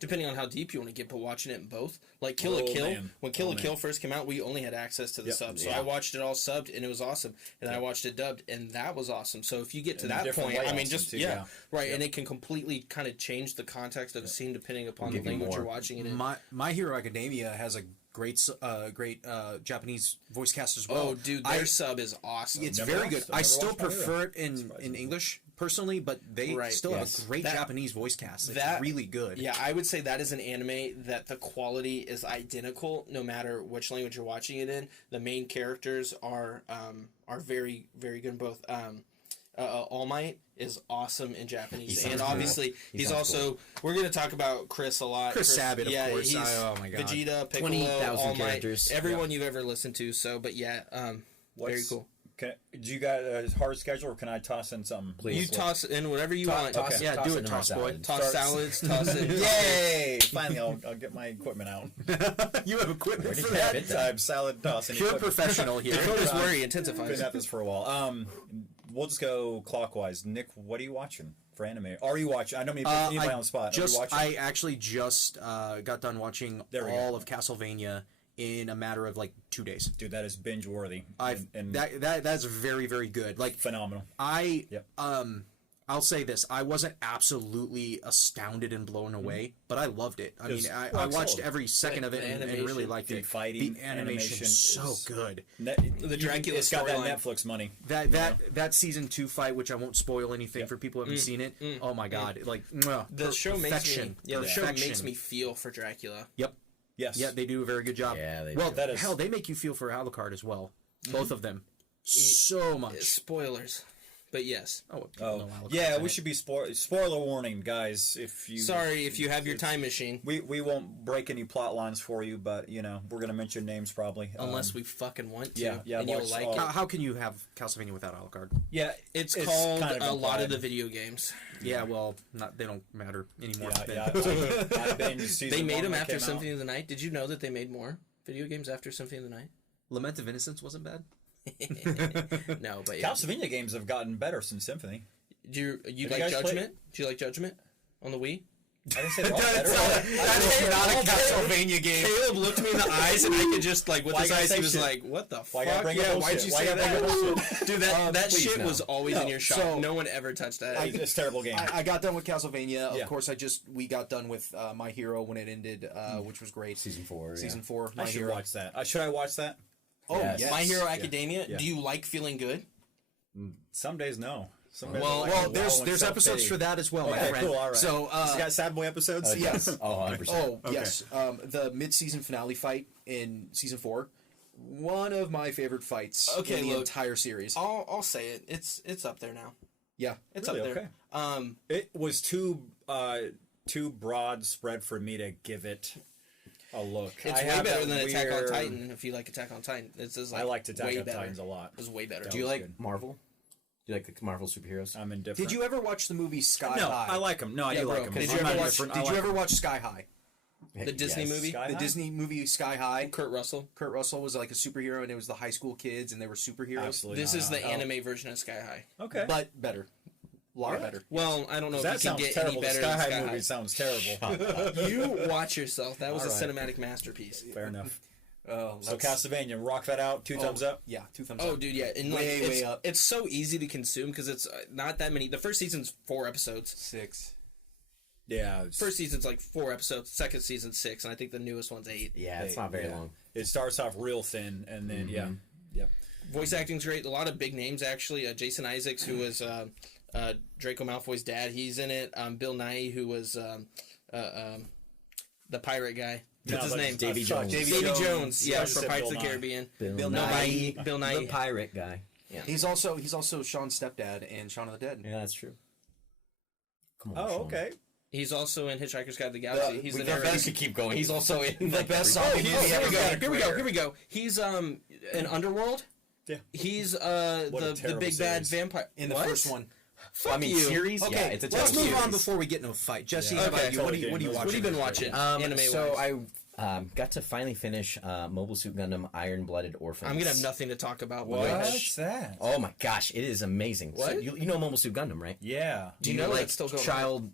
depending on how deep you want to get, but watching it in both. Like Kill la Kill, when Kill la Kill first came out, we only had access to the sub. So I watched it all subbed, and it was awesome. And I watched it dubbed, and that was awesome. So if you get to that point, I mean, just, and it can completely kind of change the context of the scene depending upon the language you're watching it in. My Hero Academia has a great Japanese voice cast as well. Oh, dude, their sub is awesome. It's very good. I still prefer it in English personally, but they still have a great Japanese voice cast. It's really good. Yeah, I would say that is an anime that the quality is identical no matter which language you're watching it in. The main characters are very, very good in both. All Might is awesome in Japanese, and obviously he's also. Cool. We're going to talk about Chris a lot. Chris Sabat, of course. Oh my god, Vegeta, Piccolo, 20,000 All Might, characters. Everyone you've ever listened to. So, but very cool. Do you got a hard schedule, or can I toss in something? Please. You toss in whatever you want. Toss do it, toss boy. Toss salads, toss it. Yay! Finally, I'll get my equipment out. You have equipment for that time. Salad tossing. Pure professional here. Dakota's worry intensifies. Been at this for a while. We'll just go clockwise. Nick, what are you watching for anime? Are you watching? I don't mean anybody on the spot. I actually just got done watching all of Castlevania in a matter of like 2 days. Dude, that is binge worthy. That's very, very good. Like phenomenal. I'll say this: I wasn't absolutely astounded and blown away, but I loved it. I mean, I watched every second of it and really liked it. Fighting, the animation is so good. The Dracula it's got that storyline. Netflix money. That season 2 fight, which I won't spoil anything for people who haven't seen it. Oh my god! Like the show makes me. The show Perfection. makes me feel for Dracula. Yep. Yes. Yeah, they do a very good job. Yeah, they do. That is... Hell, they make you feel for Alucard as well. Both of them. So much. Spoilers. But yes. Yeah, we should be spoiler warning, guys. Sorry if you have your time machine. We won't break any plot lines for you, but we're gonna mention names probably. Unless we fucking want to. Yeah. And you'll like it. How can you have Castlevania without Alucard? Yeah, it's called kind of a lot of the video games. Yeah, well, they don't matter anymore. They made them after Symphony of the Night. Did you know that they made more video games after Symphony of the Night? Lament of Innocence wasn't bad. No, but Castlevania games have gotten better since Symphony. Do you like Judgment? Do you like Judgment on the Wii? I didn't say they're all better. That's not a Castlevania game. Caleb looked me in the eyes, and I could just with his eyes, he was like, "What the fuck? Yeah, why'd you say that?" Dude, that shit was always in your shop. So, no one ever touched that. It's a terrible game. I got done with Castlevania. Of course, we got done with My Hero when it ended, which was great. Season 4. Season 4. I should watch that. Should I watch that? Oh, yes. My Hero Academia. Yeah. Do you like feeling good? Some days, no. Well, there's episodes for that as well, my friend. Cool, all right. So, you got sad boy episodes? Yes. 100%. Oh, yes. The mid-season finale fight in season 4, one of my favorite fights in the entire series. I'll say it. It's up there now. Yeah, it's Really? up there. Okay. It was too broad spread for me to give it a look. It's I way have better that than Attack on weird- Titan. If you like Attack on Titan, it's just like I liked Attack way on better. Titans a lot. It's way better. Do you was like good. Marvel? Do you like the Marvel superheroes? I'm indifferent. Did you ever watch the movie Sky No, High? I like them. No, I do bro, like them. did Did you ever watch Sky High? The Disney movie? Sky The High? Disney movie Sky High. Kurt Russell. Kurt Russell was like a superhero, and it was the high school kids, and they were superheroes. Absolutely. This not. is the Oh. anime version of Sky High. Okay. But better. A lot Really? better. Well, I don't know that if you can sounds get terrible. any better The Sky than High Sky movie High. sounds terrible. You watch yourself. That was All a right. cinematic masterpiece. Fair enough. Oh, So Castlevania, rock that out. Two thumbs up. Yeah, 2 thumbs Oh, up. dude, yeah, and Way, like, way up. it's so easy to consume because it's not that many. The first season's 4 episodes. 6. Yeah. it's- First season's like 4 episodes. Second season's 6, and I think the newest one's 8. Yeah, it's not very yeah. long. It starts off real thin, and then yep. Voice acting's great. A lot of big names actually. Jason Isaacs, who was Draco Malfoy's dad, he's in it. Bill Nighy, who was the pirate guy. What's his name? Davy Jones. Davy Jones. Yeah, I just for said Pirates of Bill the Nighy. Caribbean. Bill Nighy. Bill Nighy. the pirate guy. Yeah, He's also Sean's stepdad in Shaun of the Dead. yeah, that's true. Come on. Oh, Sean. okay. He's also in Hitchhiker's Guide to the Galaxy. He's the The narrator. best. You keep going. He's also in The like, best every- zombie Oh, movie here ever we go. made. Here we go. He's in Underworld. Yeah. He's What a the terrible big bad series. vampire In the What? first one. Fuck I mean, you. series. Okay, Yeah, it's a let's terrible move on series. before we get into a fight. Jesse, Yeah. how about Okay. you? What are you Totally watching? What have you been watching? Anime So wise? I got to finally finish Mobile Suit Gundam Iron Blooded Orphans. I'm gonna have nothing to talk about. What's that? Oh my gosh, it is amazing. So What? you know Mobile Suit Gundam, right? Yeah. Do you know like it's still going child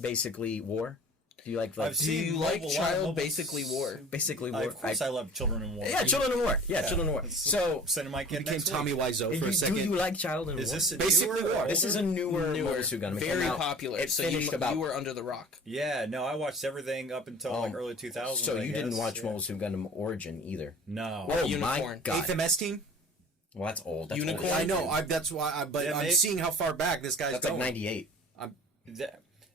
basically war? Do you like I've Do seen you like Mobile- Child Mobile- Basically War? basically war? Of course, I love Children in War. yeah, Children in War. Yeah, Children in War. So Sending my kid Became next Tommy week. Wiseau if for a do second. you like Child in Is War? this a Basically newer, war. This is a newer Mobile Suit Gundam. It Very came out- popular. It So finished you about. were under the rock. Yeah, no, I watched everything up until like early 2000s. So I you didn't guess. watch Yeah. Mobile Suit Gundam Origin either. No. Oh Unicorn. my god! 8th MS team? Well, that's old. That's Unicorn. old. I know. That's why. But Yeah, I'm maybe- seeing how far back this guy's That's going. like '98.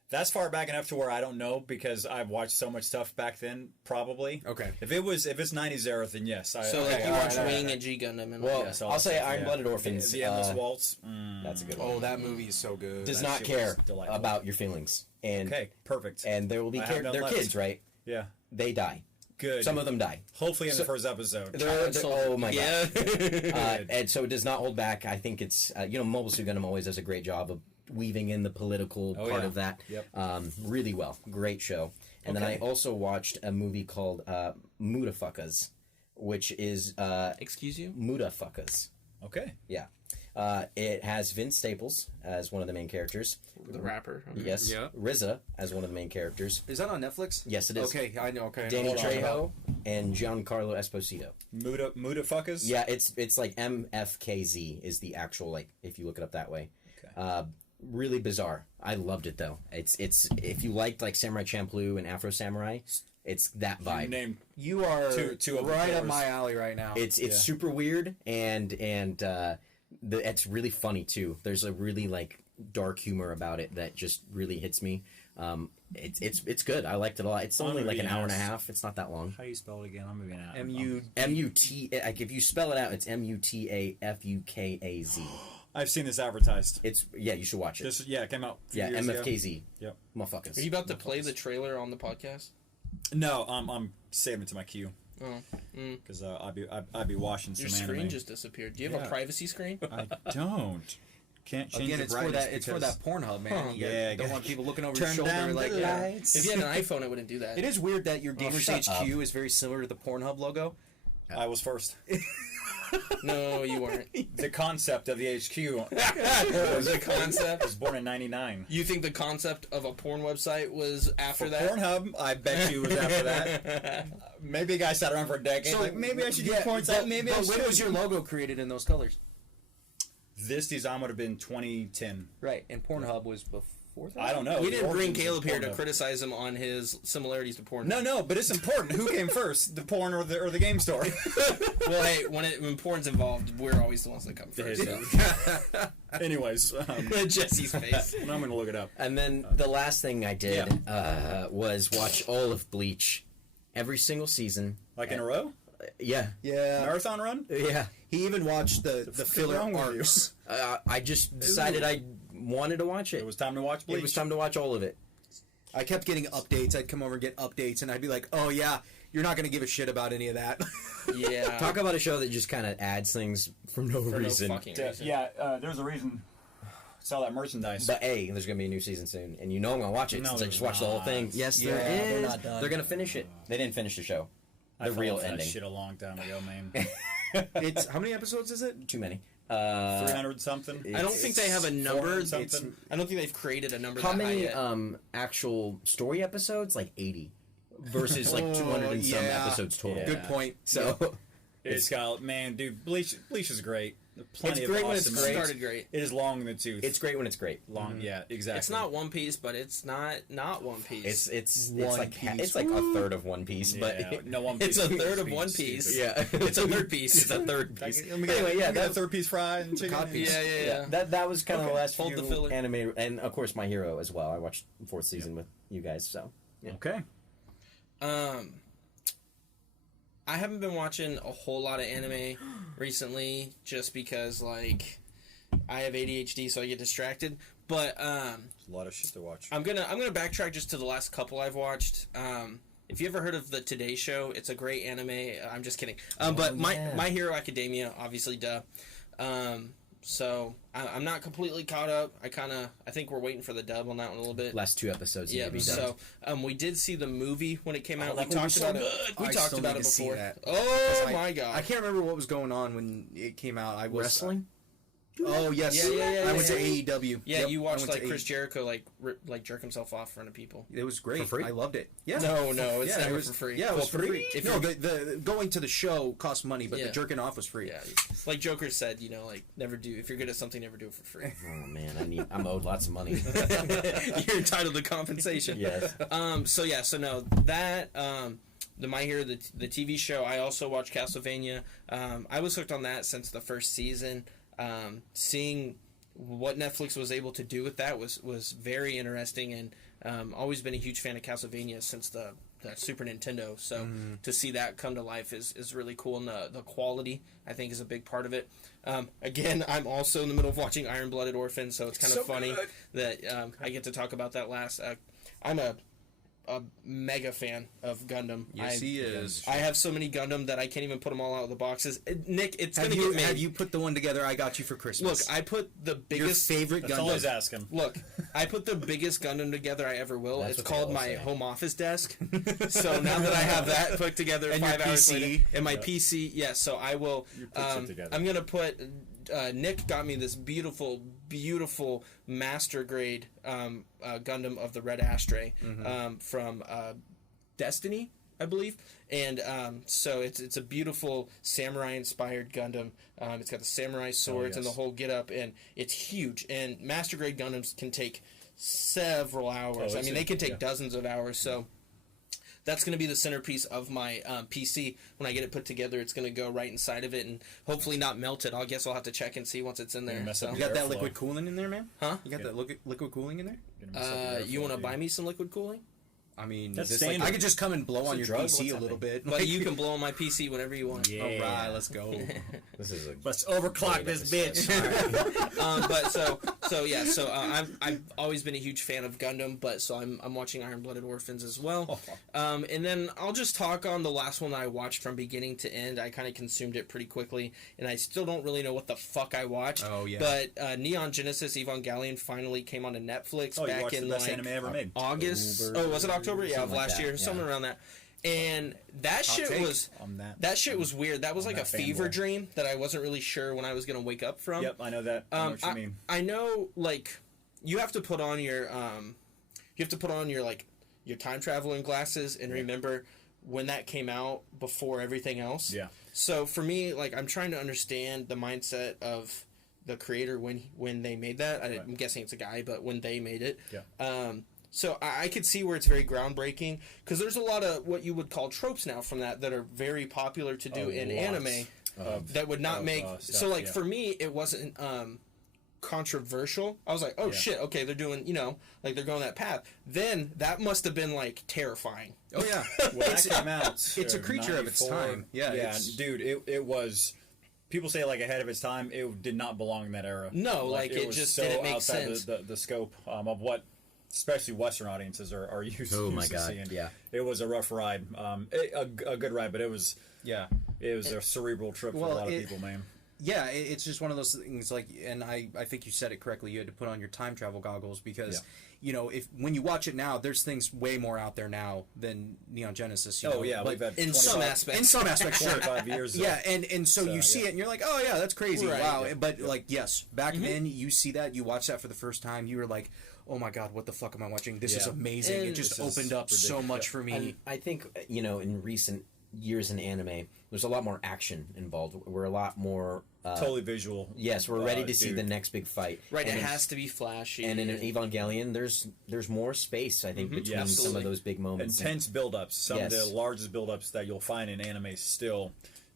That's far back enough to where I don't know because I've watched so much stuff back then. Probably. Okay. If it's '90s era, then yes. So I, like you all watched right, Wing all and G Gundam and Well, all yes, that. all I'll that say stuff, Iron yeah. Blooded Orphans. The Endless Waltz. That's a good one. Oh, that movie is so good. Does that not shit care was delightful. about your feelings, and Okay, perfect. and there will be I have none they're left. kids, right? Yeah, They die. good. Some of them die. Hopefully in the first episode. Oh my Yeah. god! And so it does not hold back. I think it's Mobile Suit Gundam always does a great job of weaving in the political part yeah. of that. Yep. Really well. Great show. And then I also watched a movie called Mudafuckas, which is Excuse you? Mudafuckas. Okay. Yeah. It has Vince Staples as one of the main characters. The rapper. Okay. Yes. Yeah. RZA as one of the main characters. Is that on Netflix? Yes, it is. Okay, I know. Okay. Danny Hold on. Trejo and Giancarlo Esposito. Muda fuckers. Yeah, it's like MFKZ is the actual, like, if you look it up that way. Okay. Really bizarre. I loved it though. It's if you liked like Samurai Champloo and Afro Samurai, it's that vibe. Name. You are Two of the right up covers. my alley right now. It's Yeah. super weird and it's really funny too. There's a really like dark humor about it that just really hits me. It's good. I liked it a lot. It's only like an hour and a half. It's not that long. How do you spell it again? I'm moving out. MUT. Like if you spell it out, it's MUTAFUKAZ. I've seen this advertised. It's you should watch it. It came out. A few Yeah, years ago. MFKZ. Yep. Motherfuckers. Are you about to play the trailer on the podcast? No, I'm saving it to my queue Oh. because I'd be watching Your some screen anime. just disappeared. Do you have a Yeah. privacy screen? I don't. Can't change Again, the it's for brightness that. It's for because- that Pornhub, man. You Yeah, don't yeah. want people looking over your Turn shoulder. down Like, the yeah. lights. If you had an iPhone, it wouldn't do that. It is weird that your Gamers shut up. HQ is very similar to the Pornhub logo. I was first. No, you weren't. The concept of the HQ The concept. was born in '99. You think the concept of a porn website was after For that? Pornhub, I bet you was after that. Maybe a guy sat around for a decade. like, maybe I should do porn site. Maybe I But should. when was your logo created in those colors? This design would have been 2010. Right, and Pornhub was before that. I don't know. We The didn't bring origins of Caleb here to Pornhub. criticize him on his similarities to porn. No, but it's important. Who came first, the porn or the game store? Well, hey, when porn's involved, we're always the ones that come first. So. Anyways, Jesse's face. I'm gonna look it up. And then the last thing I did was watch all of Bleach, every single season. Like in a row? Yeah, Yeah, Marathon run? yeah. he even watched the fuck is filler wrong with you? arcs. I just decided I wanted to watch it. It was time to watch Bleach. It was time to watch all of it. I kept getting updates. I'd come over and get updates, and I'd be like, "Oh yeah, you're not going to give a shit about any of that." Yeah. Talk about a show that just kind of adds things for no reason. No fucking reason. Yeah, there's a reason. Sell that merchandise. But A, there's going to be a new season soon, and you know I'm going to watch it No, since I just there's watched the whole not. thing. Yes, Yeah, there is. they're not done. They're going to finish it. They didn't finish the show. I The fell real off that ending. shit a long time ago, man. It's how many episodes is it? Too many. 300 something. I don't think they have a number. 400 something. I don't think they've created a number. How that many high yet. Actual story episodes? Like 80. Versus like 200 and some yeah. episodes total. Yeah. Good point. So It's got, man, dude, Bleach is great. Plenty It's of great when it's awesome great. Started great. It is long in the tooth. it's great when it's great. long, yeah, exactly. It's not One Piece, but it's not One Piece. It's One like Piece. it's like a third of One Piece, but Yeah, no One It's Piece. a third of Being One stupid. Piece. yeah, It's a third piece. It's a third piece. Let me get, Anyway, yeah, let me get a that third piece fried and chicken. Cod piece. Yeah. that was kind of the last Hold few the filler. anime, and of course My Hero as well. I watched the 4th season with you guys, so yeah. Okay. I haven't been watching a whole lot of anime recently, just because like I have ADHD, so I get distracted. But A lot of shit to watch. I'm gonna backtrack just to the last couple I've watched. If you ever heard of the Today Show, it's a great anime. I'm just kidding. But yeah. My Hero Academia, obviously, duh. So I'm not completely caught up. I think we're waiting for the dub on that one a little bit. Last 2 episodes. Yeah. Need to be So we did see the movie when it came out. that We talked movie's so about it. We I talked still about need it to see before. that. Oh I- my god! I can't remember what was going on when it came out. I was wrestling. Oh yes, Yeah, I went to yeah. AEW. Yeah, Yep, you I watched went to like Chris AEW. Jericho like jerk himself off in front of people. It was great. For free? I loved it. Yeah. No, it's Yeah, never it was for free. Yeah, it was For for free? free. If No, you're- the going to the show cost money, but Yeah. the jerking off was free. Yeah, like Joker said, like never do. If you're good at something, never do it for free. Oh man, I'm owed lots of money. You're entitled to compensation. Yes. So no, that the My Hero the TV show. I also watched Castlevania. I was hooked on that since the first season. Seeing what Netflix was able to do with that was very interesting, and always been a huge fan of Castlevania since the Super Nintendo. So to see that come to life is really cool, and the quality I think is a big part of it. Again, I'm also in the middle of watching Iron Blooded Orphan, so it's kind of funny that I get to talk about that last. I'm a mega fan of Gundam. Yes, he is. I have so many Gundam that I can't even put them all out of the boxes. Nick, it's Have gonna you, get made. have you put the one together I got you for Look, Christmas? I put the Your biggest favorite That's all he's Gundam. asking. Look, I put the biggest Gundam together I ever will. That's It's what they called all my say. home office desk. So now that I have that put together And 5 your hours PC. later, and my PC, yes. So I will. You put shit together. I'm gonna put. Nick got me this beautiful master grade Gundam of the Red Ashtray from Destiny, I believe, and so it's a beautiful samurai inspired Gundam. It's got the samurai swords and the yes. whole get up, and it's huge. And master grade Gundams can take several hours. Oh, I is mean, it? they can take Yeah. dozens of hours. So that's going to be the centerpiece of my PC. When I get it put together, it's going to go right inside of it, and hopefully not melt it. I guess I'll have to check and see once it's in there. mess So. up You got that Airflow. liquid cooling in there, man? Huh? You got that liquid cooling in there? You want to buy me some liquid cooling? I mean, That's is this like, standard. I could just come and blow It's on a your drug? PC What's a little bit. But you can blow on my PC whenever you want. Yeah. All right, let's go. This is a Let's overclock this bitch. I've always been a huge fan of Gundam, but so I'm watching Iron Blooded Orphans as well. And then I'll just talk on the last one that I watched from beginning to end. I kind of consumed it pretty quickly, and I still don't really know what the fuck I watched. Oh, yeah. But Neon Genesis Evangelion finally came onto Netflix Oh, you back watched in the best like anime ever made. August. October, Was it October? Yeah, of something like last that, year, yeah. something around that. And that shit take was On that. that shit was weird. That was like a that fever fanboy. dream that I wasn't really sure when I was gonna wake up from. Yep, I know that. I know what you mean. I know, like, you have to put on your like your time traveling glasses and remember when that came out before everything else. Yeah. So for me, like, I'm trying to understand the mindset of the creator when they made that. I'm guessing it's a guy, but when they made it. Yeah. So I could see where it's very groundbreaking because there's a lot of what you would call tropes now from that are very popular to do in anime that would not make. Stuff, so like yeah. for me, it wasn't controversial. I was like, oh shit, okay, they're doing like they're going that path. Then that must have been like terrifying. Oh, yeah. When that came out, It's a creature of its 94, time. Yeah, yeah, it's- dude, it was. people say like ahead of its time. It did not belong in that era. No, like, it was just so didn't make outside sense. the scope of what, especially Western audiences are used, Oh my used to God, seeing. yeah. It was a rough ride, a good ride, but it was a cerebral trip for a lot of people, man. Yeah, it's just one of those things. Like, and I think you said it correctly. You had to put on your time travel goggles because, when you watch it now, there's things way more out there now than Neon Genesis. But we've had in some aspects, sure. 25 years. Yeah, and so you see it, and you're like, oh yeah, that's crazy. Right. Wow. But like, yes, back then you see that, you watch that for the first time, you were like, oh my God, what the fuck am I watching? This is amazing. And it just this is opened up so ridiculous. much for me. And I think in recent years in anime, there's a lot more action involved. We're a lot more Totally visual. Yes, we're ready to see the next big fight. Right, and it has to be flashy. And in Evangelion, there's more space, I think, between Yeah, some of those big moments. Intense build-ups. Some of Yes. the largest build-ups that you'll find in anime still,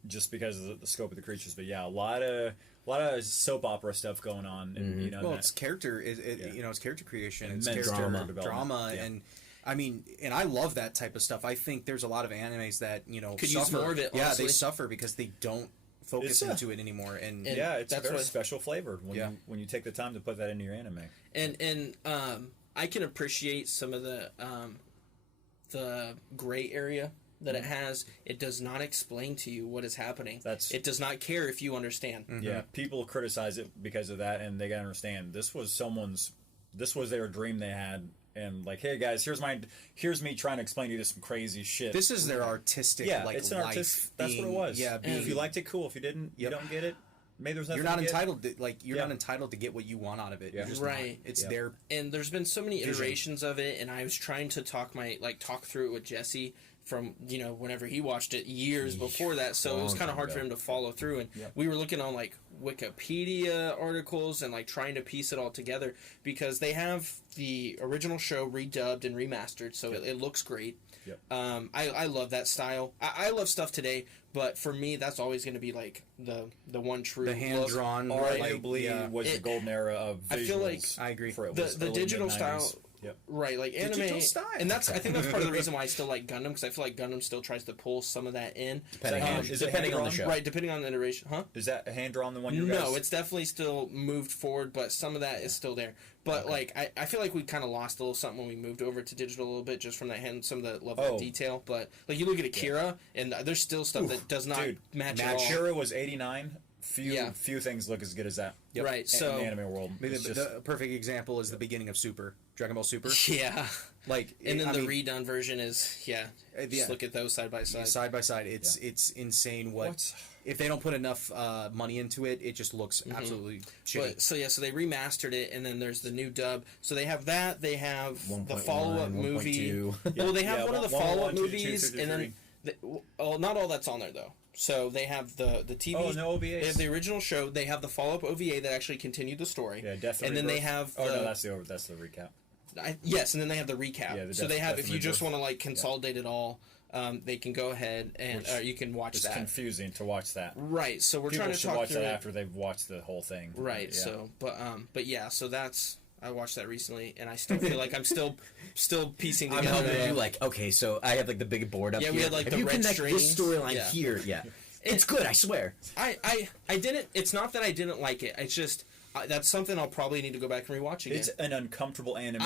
just because of the scope of the creatures. But yeah, a lot of soap opera stuff going on. And, Well, it's character. It's character creation. It's Immense character drama development. drama, Yeah. and I mean, and I love that type of stuff. I think there's a lot of animes that could suffer. use more of it. Yeah, Honestly. they suffer because they don't focus It's, into it anymore. And yeah, it's that's very what- special flavor when Yeah. you take the time to put that into your anime. And I can appreciate some of the gray area that it has. It does not explain to you what is happening. It does not care if you understand. Yeah, people criticize it because of that, and they gotta understand this was their dream they had, and like, hey guys, here's me trying to explain to you some crazy shit. this is their artistic, it's an life. artist. That's what it was. Yeah, if you liked it, cool. If you didn't, you don't get it. Maybe there's nothing. you're not to get. entitled to you're not entitled to get what you want out of it. Yeah. You're just Right. not. It's Yeah. their And there's been so many iterations of it, and I was trying to talk through it with Jesse from whenever he watched it years before that, so it was kind of hard for him to follow through. And we were looking on like Wikipedia articles and like trying to piece it all together, because they have the original show redubbed and remastered, so it looks great. Yep. I love that style. I love stuff today, but for me, that's always going to be like the one true the hand look. drawn. Arguably was the golden era of visuals. I feel like I agree. For the digital style. Yep. Right, like anime, Digital style. and I think that's part of the reason why I still like Gundam, because I feel like Gundam still tries to pull some of that in. Depending on the show. Right, depending on the iteration, huh? Is that hand drawn the one you No, it's definitely still moved forward, but some of that is still there. But like, I feel like we kind of lost a little something when we moved over to digital a little bit, just from that hand, some of the level of detail. But like, you look at Akira, and there's still stuff that does not match at all. Akira was 89. Few things look as good as that. Right, in so the anime world. Maybe the perfect example is the beginning of Dragon Ball Super. yeah, Like, and then redone version is just look at those side by side. Side by side, it's insane. If they don't put enough money into it, it just looks absolutely shitty. But, so they remastered it, and then there's the new dub. So they have that. They have 1.1, the follow-up movie. 1.2. Well, they have one of the follow-up 1, 2, 2, movies, 2, 2, and then not all that's on there though. So they have the TV. Oh, no OVAs. They have the original show. They have the follow-up OVA that actually continued the story. Yeah, Death and then they have. that's the recap. Yes, and then they have the recap. Yeah, so they have, if you Rebirth. just want to like consolidate it all, they can go ahead and you can watch It's that. confusing to watch that. Right. So we're People trying to should talk watch through that it. after they've watched the whole thing. Right. Yeah. So, but yeah. So that's I watched that recently, and I still feel like I'm still piecing I'm together. helping you, like, okay, so I have like the big board up here. we had like if the you red connect this strings. storyline Yeah. here, it's good, I swear. I didn't. It's not that I didn't like it. It's just that's something I'll probably need to go back and rewatch again. It's an uncomfortable anime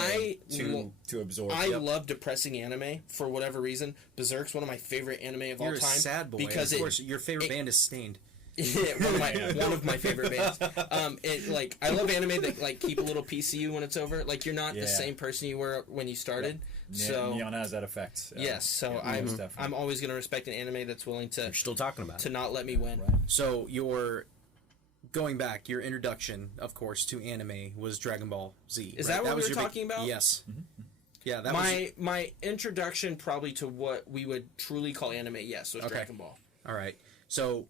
to absorb. I love depressing anime for whatever reason. Berserk's one of my favorite anime of all You're time. a sad boy. Because of course, your favorite band is Stained. one of my favorite bands. I love anime that like keep a little piece of you when it's over. Like you're not the same person you were when you started. So Neon has that effect. yes, so I'm always gonna respect an anime that's willing to We're still talking about to it. not let me win. So your introduction, of course, to anime was Dragon Ball Z. Is right? that what we was were your talking about? Yes. Yeah, that My introduction probably to what we would truly call anime, was Dragon Ball. All right. So,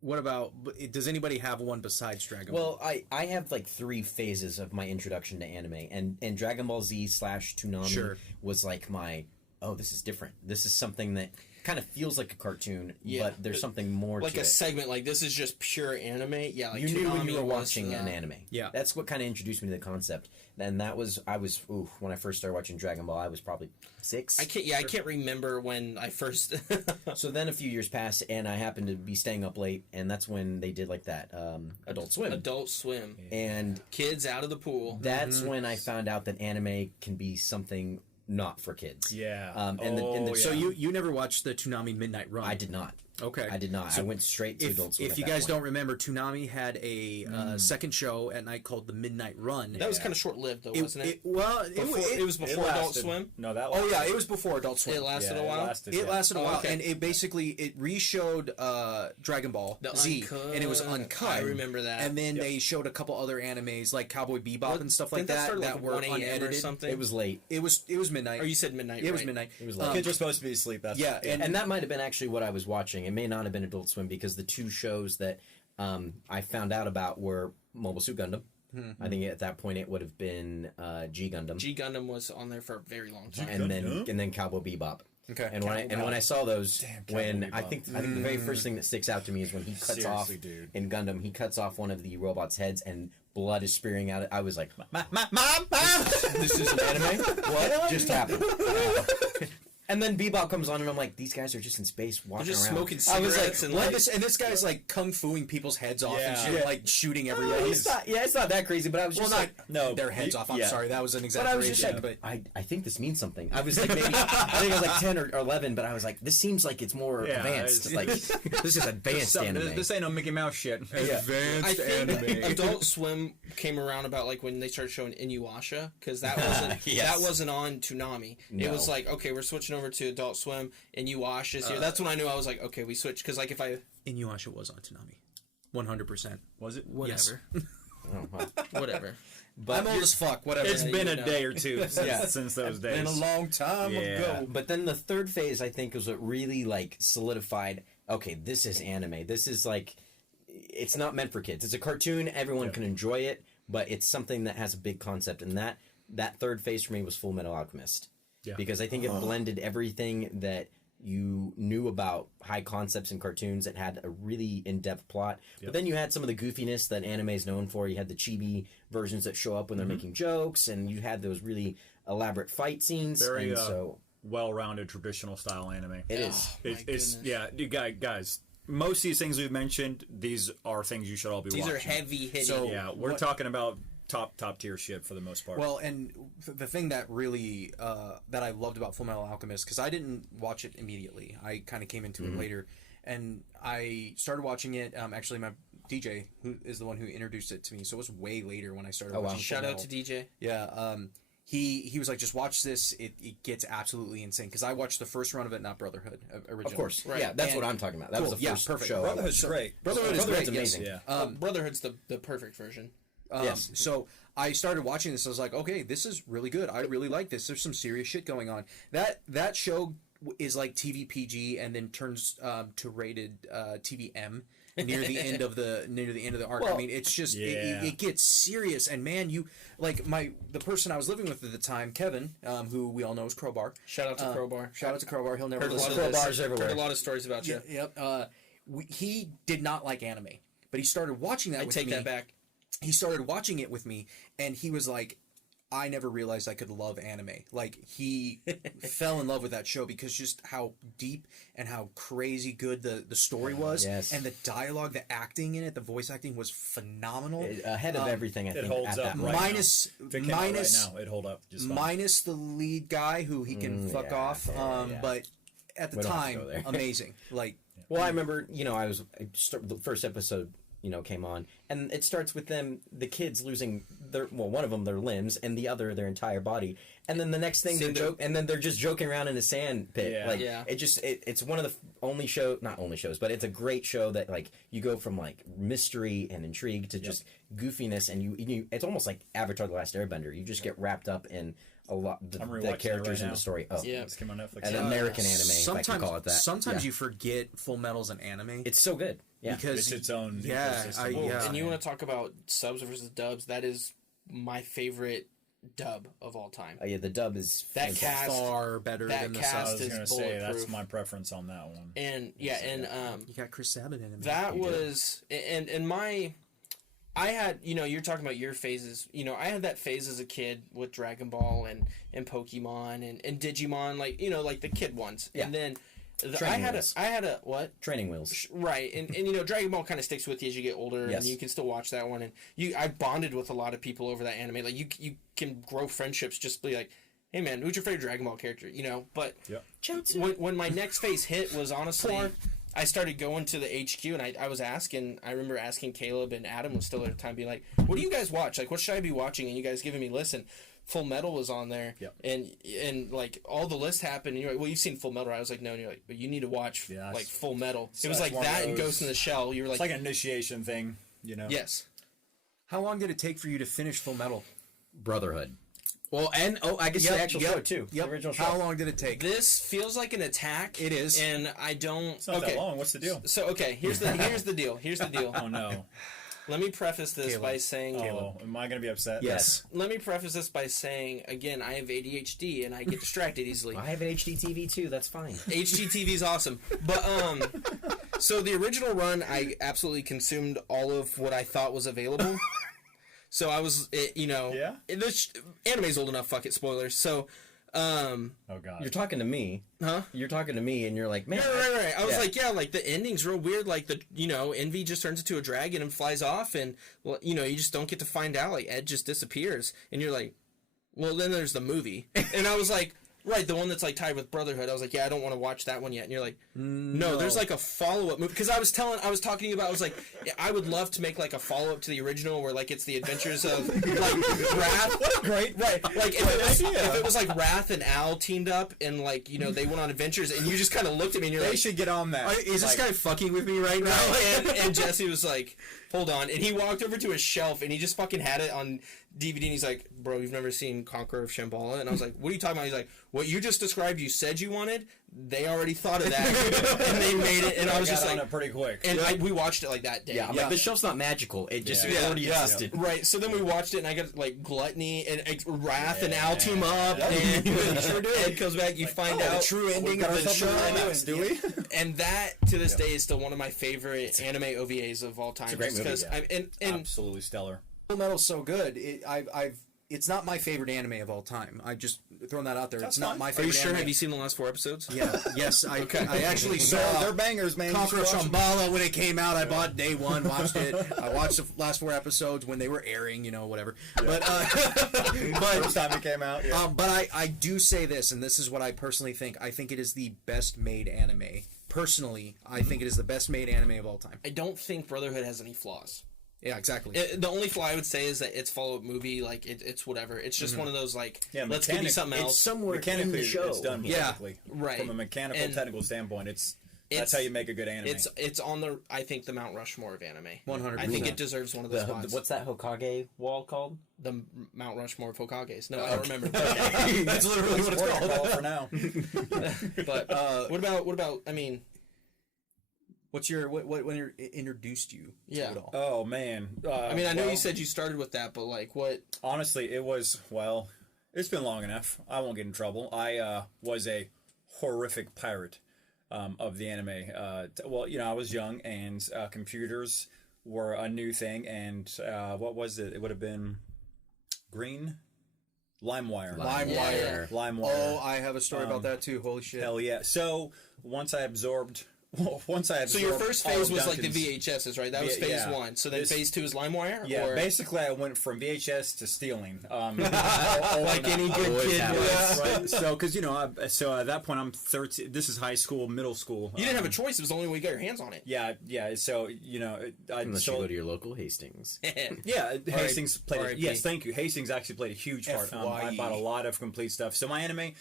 what about? Does anybody have one besides Dragon Well, Ball? I have like 3 phases of my introduction to anime, and Dragon Ball Z / Toonami Sure. was like my, this is different. This is something that kind of feels like a cartoon, Yeah. but there's something more like to a it. segment. Like this is just pure anime. Yeah, like You knew when you were Toonami was, watching an anime. Yeah. That's what kind of introduced me to the concept. And that was, when I first started watching Dragon Ball, I was probably 6. I can't remember when I first. So then a few years passed, and I happened to be staying up late, and that's when they did like that Adult Swim. Adult Swim. And Kids out of the pool. that's when I found out that anime can be something not for kids. Yeah. So you never watched the Toonami Midnight Run? I did not. Okay. I did not. So I went straight to Adult Swim. If you guys don't remember, Toonami had a second show at night called the Midnight Run. That was kind of short lived, though, wasn't it? It was Before Adult Swim. No, that. Oh yeah, it was before Adult Swim. It lasted a while. It lasted a while, okay. and it re-showed Dragon Ball Z, uncut. and it was uncut. I remember that. And then they showed a couple other animes like Cowboy Bebop and stuff like Didn't that start that like were 1 a.m. or unedited. something? It was late. It was midnight. Or you said midnight. It was right? midnight. It was late. Kids are supposed to be asleep. That's Yeah, And that might have been actually what I was watching. It may not have been Adult Swim because the two shows that I found out about were Mobile Suit Gundam. I think at that point it would have been G Gundam. G Gundam was on there for a very long time. and then Cowboy Bebop. Okay. And when I saw those, when Cowboy I Bebop. think the very first thing that sticks out to me is when he cuts off Seriously, dude. in Gundam, he cuts off one of the robot's heads and blood is spearing out. I was like, Mom! this is an anime? What just happened? And then Bebop comes on, and I'm like, these guys are just in space walking They're just around. smoking I was cigarettes like, and what? like. This guy's like kung fuing people's heads off and Yeah. shit, like shooting everywhere. It's not that crazy, but I was just like, No, their heads off. I'm sorry, that was an but I was exaggeration. just like, I think this means something. I was like, maybe, I think I was like 10 or 11, but I was like, this seems like it's more advanced. it's- Like, this is advanced anime. This ain't no Mickey Mouse shit. Advanced I think anime. Adult Swim came around about like when they started showing Inuyasha because that wasn't Yes. that wasn't on Toonami. It No. was like okay, we're switching over to Adult Swim. Inuyasha's here. That's when I knew I was like okay, we switched because like if I Inuyasha was on Toonami, 100%. Was it? whatever Oh, wow. whatever. I'm old as fuck. Whatever. It's been you a know. day or two since those days. been a long time Yeah. ago. But then the third phase, I think, was what really like solidified. Okay, this is anime. This is like, it's not meant for kids. It's a cartoon. Everyone can enjoy it, but it's something that has a big concept. And that third phase for me was Full Metal Alchemist, because I think it blended everything that you knew about high concepts in cartoons. It had a really in-depth plot, but then you had some of the goofiness that anime is known for. You had the chibi versions that show up when they're making jokes, and you had those really elaborate fight scenes. Very and so well-rounded traditional style anime. it is. It's you guys. Most of these things we've mentioned, these are things you should all be These watching. are heavy hitting. So- Yeah, we're talking about top tier shit for the most part. Well, and the thing that really that I loved about Full Metal Alchemist, because I didn't watch it immediately. I kind of came into it later, and I started watching it. Actually, my DJ, who is the one who introduced it to me, so it was way later when I started Oh, wow. watching. Shout Full out to Metal. DJ. Yeah. He was like, just watch this. It gets absolutely insane. Because I watched the first run of it, not Brotherhood originally. Of course, Right. yeah, that's And- what I'm talking about. That Cool, was the yeah, first perfect. show. Brotherhood's great. Brotherhood is Brotherhood's great. amazing. Yes. Yeah. Brotherhood's the perfect version. Yes. So I started watching this. I was like, okay, this is really good. I really like this. There's some serious shit going on. That show is like TV PG and then turns to rated TV M near the end of the arc. Well, I mean, it's just yeah. it gets serious. And man, you like the person I was living with at the time, Kevin, who we all know is Crowbar. Shout out to Crowbar. Shout out to Crowbar. He'll never Heard a listen lot to of this. this. everywhere. Heard a lot of stories about you. Yep. He did not like anime, but he started watching that I with take me. that back. He started watching it with me, and he was like, I never realized I could love anime. Like, he fell in love with that show because just how deep and how crazy good the story was. Yes. And the dialogue, the acting in it, the voice acting was phenomenal. Ahead of everything, I it think, holds at up that right point. minus If it came out right now, it'd hold up just fine. minus the lead guy who he can fuck yeah, off. yeah. But at the We don't have to time, go there. amazing. Like, Well, I remember, the first episode, came on, and it starts with the kids losing one of them their limbs, and the other their entire body, and then the next thing they're just joking around in a sand pit. Yeah. Like, Yeah. it's one of the not only shows, but it's a great show that like you go from like mystery and intrigue to just goofiness, and you it's almost like Avatar: The Last Airbender. You just get wrapped up in a lot I'm the rewatching it characters right in now. the story. Oh, Yeah. This came on Netflix. an American anime, if I can call it that. Sometimes Yeah. you forget Full Metal's an anime. It's so good. Yeah. because It's its own yeah, ecosystem. Oh, yeah. and you want to talk about subs versus dubs? That is my favorite dub of all time. Oh yeah, the dub is That cast, far better that than the cast sub. I was is going to say that's bulletproof. my preference on that one. And You got Chris Sabat in it. that was and my. I had, you're talking about your phases. I had that phase as a kid with Dragon Ball and Pokemon and Digimon, like the kid ones. Yeah. And then Training wheels. I had a what? Training wheels. Right. And Dragon Ball kind of sticks with you as you get older, Yes. and you can still watch that one. And I bonded with a lot of people over that anime. Like you can grow friendships, just be like, hey man, who's your favorite Dragon Ball character? But Yep. when my next phase hit was honestly, I started going to the HQ, and I remember asking Caleb, and Adam was still at the time, being like, what do you guys watch? Like, what should I be watching? And you guys giving me, listen, Full Metal was on there. Yep. And like, all the lists happened, and you're like, well, you've seen Full Metal. I was like, no, and you're like, but you need to watch, like, Full Metal. So it was that's like one of that and those- Ghost in the Shell. You were It's like, like an initiation thing, yes. How long did it take for you to finish Full Metal? Brotherhood. Well, and I guess the actual show too. Yep. The original show. How long did it take? This feels like an attack. It is. And I don't... It's not that long. What's the deal? So, okay, here's the deal. Here's the deal. Oh, no. Let me preface this by saying... Oh, am I going to be upset? Yes. Let me preface this by saying, again, I have ADHD and I get distracted easily. I have an HDTV too. That's fine. HGTV is awesome. But, so the original run, I absolutely consumed all of what I thought was available. So I was, Yeah? This anime's old enough, fuck it, spoilers. So, Oh, God. You're talking to me. huh? You're talking to me, and you're like, man. Right. I was like, like the ending's real weird. Like Envy just turns into a dragon and flies off, and well, you just don't get to find out. Like Ed just disappears, and you're like, well, then there's the movie, and I was like, right, the one that's like tied with Brotherhood. I was like, yeah, I don't want to watch that one yet, and you're like, no, there's like a follow up movie because I was talking to you about. I was like, I would love to make like a follow up to the original where like it's the adventures of like Wrath. What a great... Right, like if it was like Wrath and Al teamed up and like they went on adventures and you just kind of looked at me and you're They like, should get on that. Is this guy fucking with me right now? and Jesse was like, hold on, and he walked over to a shelf and he just fucking had it on DVD and he's like, bro, you've never seen Conqueror of Shambhala? And I was like, what are you talking about? He's like, what you just described, you said you wanted, they already thought of that and they made it, and I was just got on like, it pretty quick. and we watched it like that day. Yeah, I'm like, the show's not magical. It just already existed. Right, so then we watched it, and I got like Gluttony and Wrath and Al team up, and Ed comes back. You find out the true ending of the show. Do we? and that to this day is still one of my favorite anime OVAs of all time. It's a great movie, and Absolutely stellar. Full Metal's so good. It's not my favorite anime of all time. I've just thrown that out there. That's it's not fine. my are favorite. you sure? Anime. Have you seen the last 4 episodes? Yeah. Yes. I actually saw. They're bangers, man. Conqueror of You should watch Shambhala when it came out. I bought day one, watched it. I watched the last 4 episodes when they were airing, whatever. But First time it came out. Yeah. but I do say this, and this is what I personally think. I think it is the best made anime. Personally, I think it is the best made anime of all time. I don't think Brotherhood has any flaws. Yeah, exactly. The only flaw I would say is that it's follow-up movie, like it's whatever. It's just one of those like, Yeah, let's give you something else. It's somewhere in Mechanically, the show. it's done Yeah, perfectly. right. From a mechanical, And technical standpoint, that's it's- how you make a good anime. It's on the the Mount Rushmore of anime. 100%. I think it deserves one of those spots. What's that Hokage wall called? The Mount Rushmore of Hokages. No, I don't remember. That's literally what it's called. Call for now. But what about? I mean, What's your what when introduced you to it all? Oh man. I know you said you started with that, but like what? Honestly, it was it's been long enough. I won't get in trouble. I was a horrific pirate of the anime. I was young and computers were a new thing. And what was it? It would have been Green. LimeWire. LimeWire. LimeWire. Oh, I have a story about that too. Holy shit. Hell yeah. So once I absorbed. So your first all phase of was like the Duncan's- VHSs, right? That was phase Yeah. 1. So then This- phase 2 is LimeWire? Yeah, or? basically I went from VHS to stealing. Like any good Always kid happens. does. Right. So, because so at that point I'm 13. This is high school, middle school. You didn't have a choice. It was the only way you got your hands on it. Yeah. So I Unless you go to your local Hastings. Yeah, Hastings played. R.I.P. Yes, thank you. Hastings actually played a huge part. I FYE. bought a lot of complete stuff. So my anime,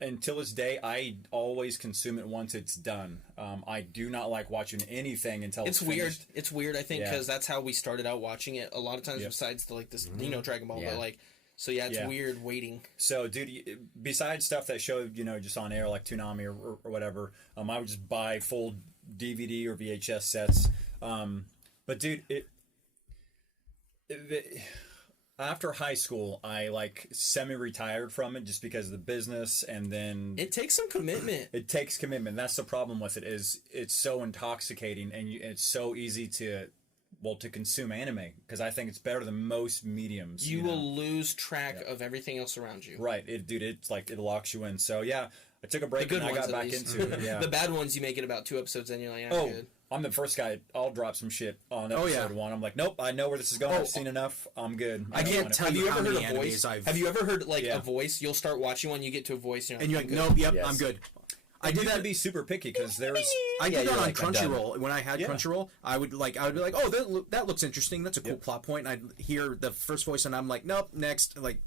until this day, I always consume it once it's done. I do not like watching anything until It's it's weird. finished. It's weird, I think, Yeah. because that's how we started out watching it. A lot of times, Yep. besides the like this, Dragon Ball, Yeah. but like, so yeah, it's Yeah. weird waiting. So, dude, besides stuff that showed, just on air like Toonami or whatever, I would just buy full DVD or VHS sets. But dude, after high school, I like semi-retired from it just because of the business, and then It takes some commitment. it takes commitment. That's the problem with it, is it's so intoxicating, and it's so easy to consume anime, because I think it's better than most mediums. You know? will lose track of everything else around you. Right, it's like it locks you in. So yeah, I took a The break good and I ones, got at back least. into it. Yeah. The bad ones, you make it about 2 episodes, and you're like, Oh, good. I'm the first guy. I'll drop some shit on episode yeah. 1. I'm like, nope, I know where this is going. I've seen enough. I'm good. I don't can't want it. tell Have you you how ever heard many a voice? animes I've... Have you ever heard like Yeah. a voice? You'll start watching one, you get to a voice, and And you're like, "I'm nope, yep, Yes. I'm good. I I did did that. be super picky because there's. I did you're that on like, I'm done. Crunchyroll. When I had Yeah. Crunchyroll, I would be like, oh, that looks interesting. That's a cool plot point. And I'd hear the first voice, and I'm like, nope, next. Like,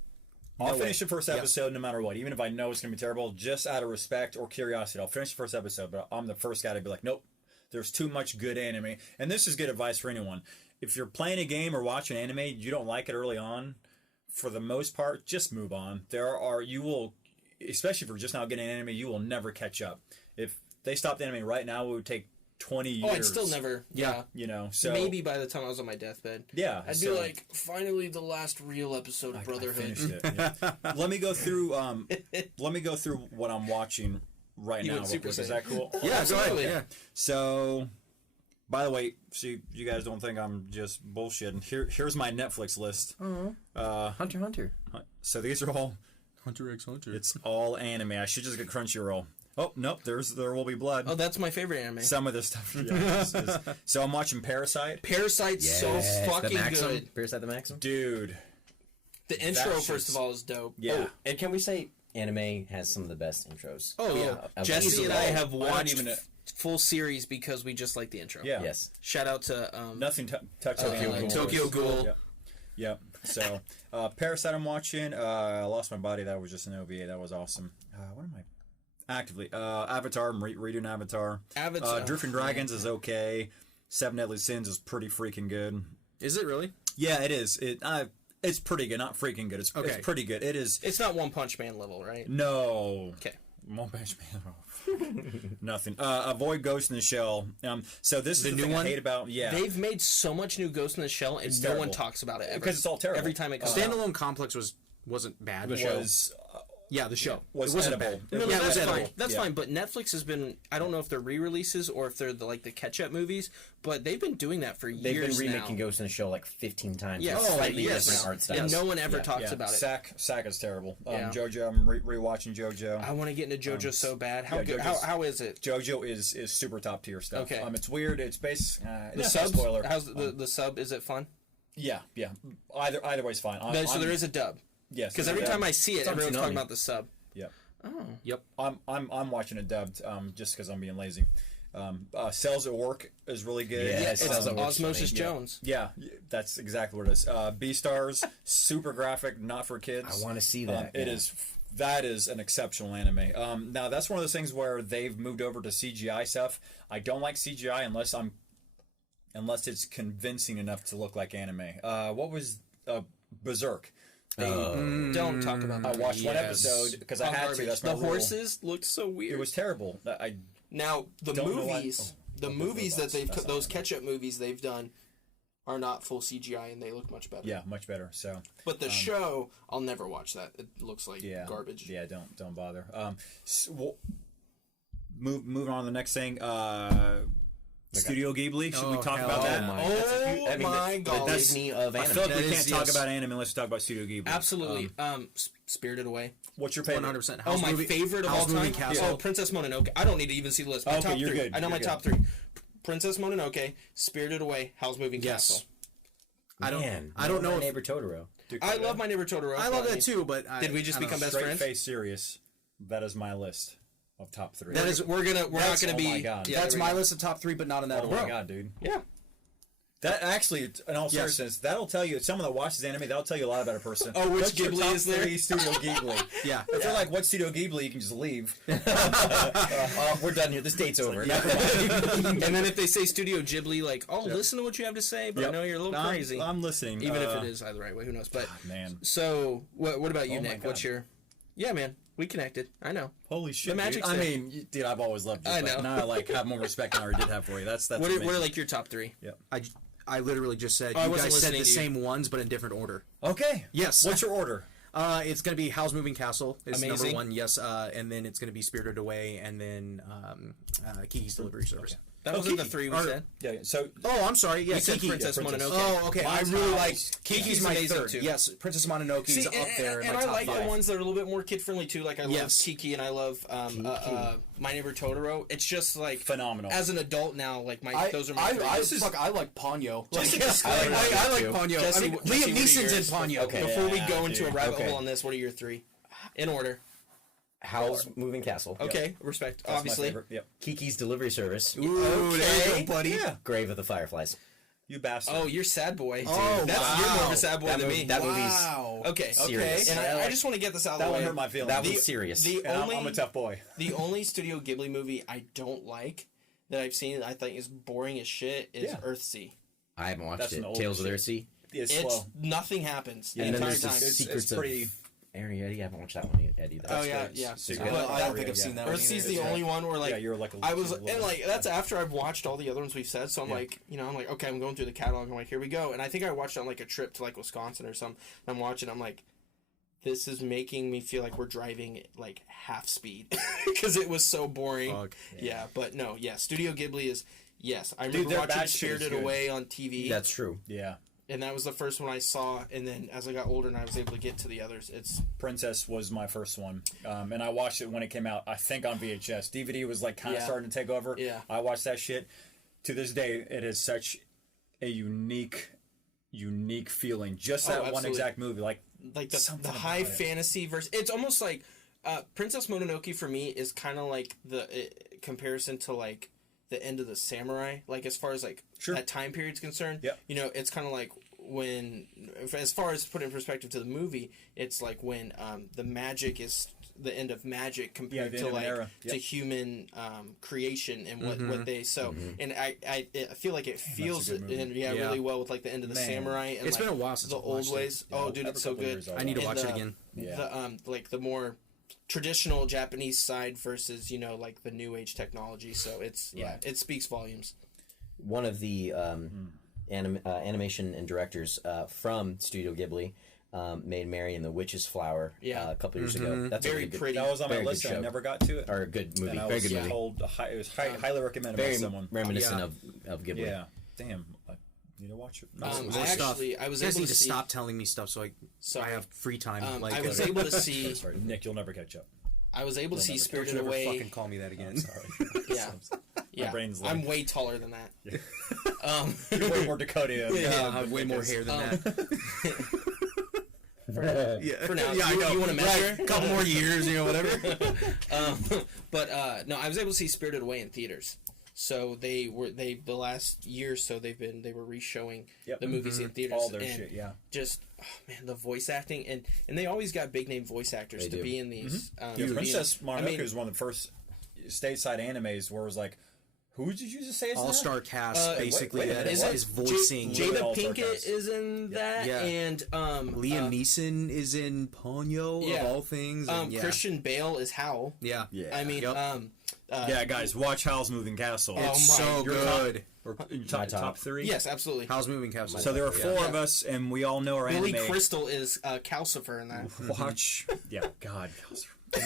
I'll no finish way. the first episode no matter what, even if I know it's gonna be terrible, just out of respect or curiosity. I'll finish the first episode, but I'm the first guy to be like, nope, there's too much good anime. And this is good advice for anyone. If you're playing a game or watching anime, you don't like it early on, for the most part, just move on. You will, especially if you're just now getting anime, you will never catch up. If they stopped anime right now, it would take 20 years. Oh, I'd still never. Yeah. You know, so Maybe by the time I was on my deathbed. Yeah, I'd so- be like, finally, the last real episode of I Brotherhood. finished it. Yeah. Let me go through. Let me go through what I'm watching right You now. went Super Is Saiyan. that cool? yeah, Absolutely. go ahead. So, by the way, so you guys don't think I'm just bullshitting. Here's my Netflix list. Hunter. So these are all. Hunter x Hunter. It's all anime. I should just get Crunchyroll. Oh nope, there will be blood. Oh, that's my favorite anime. Some of this stuff. Yeah, so I'm watching Parasite. Parasite's so fucking good. Parasite the Maxim. Dude. The intro, shit's- first of all, is dope. Yeah. Oh, and can we say anime has some of the best intros? Oh, yeah. Of Jesse easily. and I have I don't watched even- full series because we just like the intro. Yeah. Yes. Shout out to Nothing touches Tokyo Ghoul. Yep. So, Parasite I'm watching. I Lost My Body. That was just an OVA. That was awesome. What am I actively? Avatar. I'm redoing Avatar. Avatar. Drifting Dragons is okay. Seven Deadly Sins is pretty freaking good. Is it really? Yeah, it is. It's pretty good. Not freaking good. It's pretty good. It is. It's not One Punch Man level, right? No. Okay. One Punch Man. Nothing. Avoid Ghost in the Shell. So this is the new thing one? I hate about. Yeah. They've made so much new Ghost in the Shell, and no terrible. one talks about it ever. Because it's all terrible. Every time it comes out. Standalone Complex wasn't bad. was yeah, the show. was it wasn't edible. bad. It No, was that's edible. fine. That's Yeah. fine. But Netflix has been, I don't know if they're re-releases or if they're the catch-up movies, but they've been doing that for They've years been remaking now. Ghost in the Shell like 15 times. Yes. with Oh, slightly yes. different art styles. And no one ever Yeah. talks Yeah, about it. Sack is terrible. Yeah. JoJo, I'm rewatching JoJo. I want to get into JoJo so bad. How yeah, good? JoJo's- How is it? JoJo is super top tier stuff. Okay. It's weird. It's based. The It's subs? a spoiler. How's the sub? Is it fun? Yeah. Either way's fine. So there is a dub. Yes. Because every time I see it, on everyone's talking Toonami. about the sub. Yeah. Oh. Yep. I'm watching it dubbed. Just because I'm being lazy. Cells at Work is really good. Yeah, It's Cells at Work's Osmosis funny. Jones. Yeah, that's exactly what it is. Beastars, super graphic, not for kids. I want to see that. It is. That is an exceptional anime. Now that's one of those things where they've moved over to CGI stuff. I don't like CGI unless it's convincing enough to look like anime. What was Berserk? Don't talk about that. I watched one Yes. episode because I Hot had to. garbage. That's my The rule. horses looked so weird. It was terrible. Now the Don't know why- movies, oh, the those movies that robots. they've That's those not catch-up movies they've done are not full CGI and they look much better. Yeah, much better. So But the show, I'll never watch that. It looks like yeah, garbage. Yeah, don't bother. Moving on to the next thing. Studio Ghibli. Should we Oh, talk hell about yeah. that? Oh my the god! Disney of I anime. feel like we That can't is- talk yes. about anime unless we talk about Studio Ghibli. Absolutely. Spirited Away. What's your favorite? 100%. Oh, my favorite of all House Moving time. Castle. Oh, Princess Mononoke. I don't need to even see the list. My Okay, top you're three. good. I know You're my good. top three. Princess Mononoke, Spirited Away, Howl's Moving Yes. Castle. I don't know My if Neighbor Totoro. I love My Neighbor Totoro. I love but that too, but Did we just I don't become know. best Straight friends? face serious. That is my list of top three. That is We're not gonna oh be. my God. Yeah, that's there we my go. list of top 3, but not in that Oh order. my god, dude. Yeah. That actually, in all seriousness, that'll tell you. Someone that watches anime, that'll tell you a lot about a person. Oh, which What's your Ghibli top is there? 3 Studio Ghibli. Yeah. If they're like, what Studio Ghibli, you can just leave. We're done here. This date's over. Never mind. And then if they say Studio Ghibli, like, oh, listen to what you have to say, but I Yep. know you're a little crazy. I'm listening. Even if it is either right way, who knows? But man. so, what about you, Oh my Nick? What's God. your? Yeah, man, we connected. I know. Holy shit! The magic's dude. I there. mean, dude, I've always loved you. I but know. Now I have more respect than I already did have for you. That's What amazing. are like your top three? Yep. I literally just said I you wasn't guys said the listening to you. same ones, but in different order. Okay. Yes. What's your order? It's going to be Howl's Moving Castle is Amazing. number 1, yes, and then it's going to be Spirited Away, and then Kiki's Delivery Service. That wasn't the 3 we said. Yeah. So Oh, I'm sorry. Yeah, We said Kiki. Princess Mononoke. Oh, okay. I Mine's really Howl's. like Kiki's my amazing, third. too. Yes, Princess Mononoke's See, up there in and my I top like 5. the ones that are a little bit more kid friendly too. Like I love Yes. Kiki and I love My Neighbor Totoro. It's just like phenomenal. as an adult now. Like those are my I favorites. like Ponyo. Just Like, a disclaimer. I like Ponyo. Jesse, I mean, Jesse, Liam what are Neeson's in yours? Ponyo. Okay. Before we Yeah, go into a dude. rabbit Okay. hole on this, what are your 3 in order? Howl's Moving Castle. Okay, respect. That's my Obviously, favorite. Yep. Kiki's Delivery Service. Ooh, there you go, buddy. Yeah. Grave of the Fireflies. You bastard. oh, you're sad boy. Oh, That's wow. you're more of a sad boy That than movie- me. that movie's Wow. Okay, serious. and I just want to get this out of the that way. one hurt my feelings. That was serious. The And only I'm a tough boy. The only Studio Ghibli movie I don't like that I've seen that I think is boring as shit is Yeah. Earthsea. I haven't watched That's it. an old Tales of shit. Earthsea. It's It's slow. nothing happens the And then entire there's the time. It's Secrets pretty- of Aaron Yeti. I haven't watched that one yet either. Oh yeah, great. yeah. Secret. But I don't think Yeah. I've seen that one. Earthsea's either. the only one where like Yeah, you're like a I was little- and like that's after I've watched all the other ones we've said. So I'm Yeah. like, I'm like, okay, I'm going through the catalog. I'm like, here we go. And I think I watched it on like a trip to like Wisconsin or something. I'm watching. I'm like, this is making me feel like we're driving like half speed because it was so boring. Fuck. Yeah, but no, yeah. Studio Ghibli is yes. I Dude, remember their watching batch shit is Spirited good. Away on TV. That's true. Yeah. And that was the first one I saw. And then as I got older and I was able to get to the others, it's Princess was my first one, and I watched it when it came out. I think on VHS. DVD was like kind of Yeah. starting to take over. Yeah. I watched that shit. To this day, it is such a unique feeling. Just that one absolutely. exact movie, like the something about high it. fantasy verse. It's almost like Princess Mononoke for me is kind of like the comparison to like the end of the samurai. Like as far as like Sure. that time period's concerned. Yep. It's kind of like when, as far as put in perspective to the movie, it's like when the magic is the end of magic compared the to end of an like era. to Yep. human creation and what they and I feel like it feels good movie. and really well with like the end of the Man. samurai and It's like, been a while since the I've old watched it. ways. Yeah, Oh, dude, every it's so couple good. years I'll I need to And watch it again. Yeah. The like the more traditional Japanese side versus like the new age technology. So it's it speaks volumes. One of the animation and directors from Studio Ghibli made Mary and the Witch's Flower a couple years ago. That's Very a good, pretty. that was on my Very good list. And I show. never got to it. or a good movie. And I Very was good movie. told it was highly recommended Very by someone. reminiscent Yeah. of Ghibli. Yeah. Damn. I need to watch it. I More stuff. I was You guys able need to to see. stop telling me stuff so I have free time. I was able to see. Sorry, Nick. You'll never catch up. I was able to see never- Spirited Don't you ever Away. fucking call me that again. Sorry. Yeah, yeah. brain's I'm like- way taller than that. You're way more Dakota. Yeah, I have way more hair than that. Yeah. For now, yeah, I know. you want to measure? A couple more years, whatever. But no, I was able to see Spirited Away in theaters. So the last year or so they were re-showing the movies in theaters. All their and shit, yeah. Just man, the voice acting and they always got big name voice actors to do. be in these. Yeah, Princess Mononoke I mean, is one of the first stateside animes where it was like, who did you just say is All-star cast, basically, wait a that minute, is, what? is voicing. Jada All-star Pinkett cast. is in that, Yeah. and Liam Neeson is in Ponyo, yeah. of all things. And, Christian Bale is Hal. Yeah. Yeah. I mean, Yep. Yeah, guys, watch Howl's Moving Castle. It's my- so your good. top three? yes, absolutely. How's Moving Castle? So there are four of us, and we all know our Billy anime. Crystal is Calcifer in that. Watch. Yeah, God.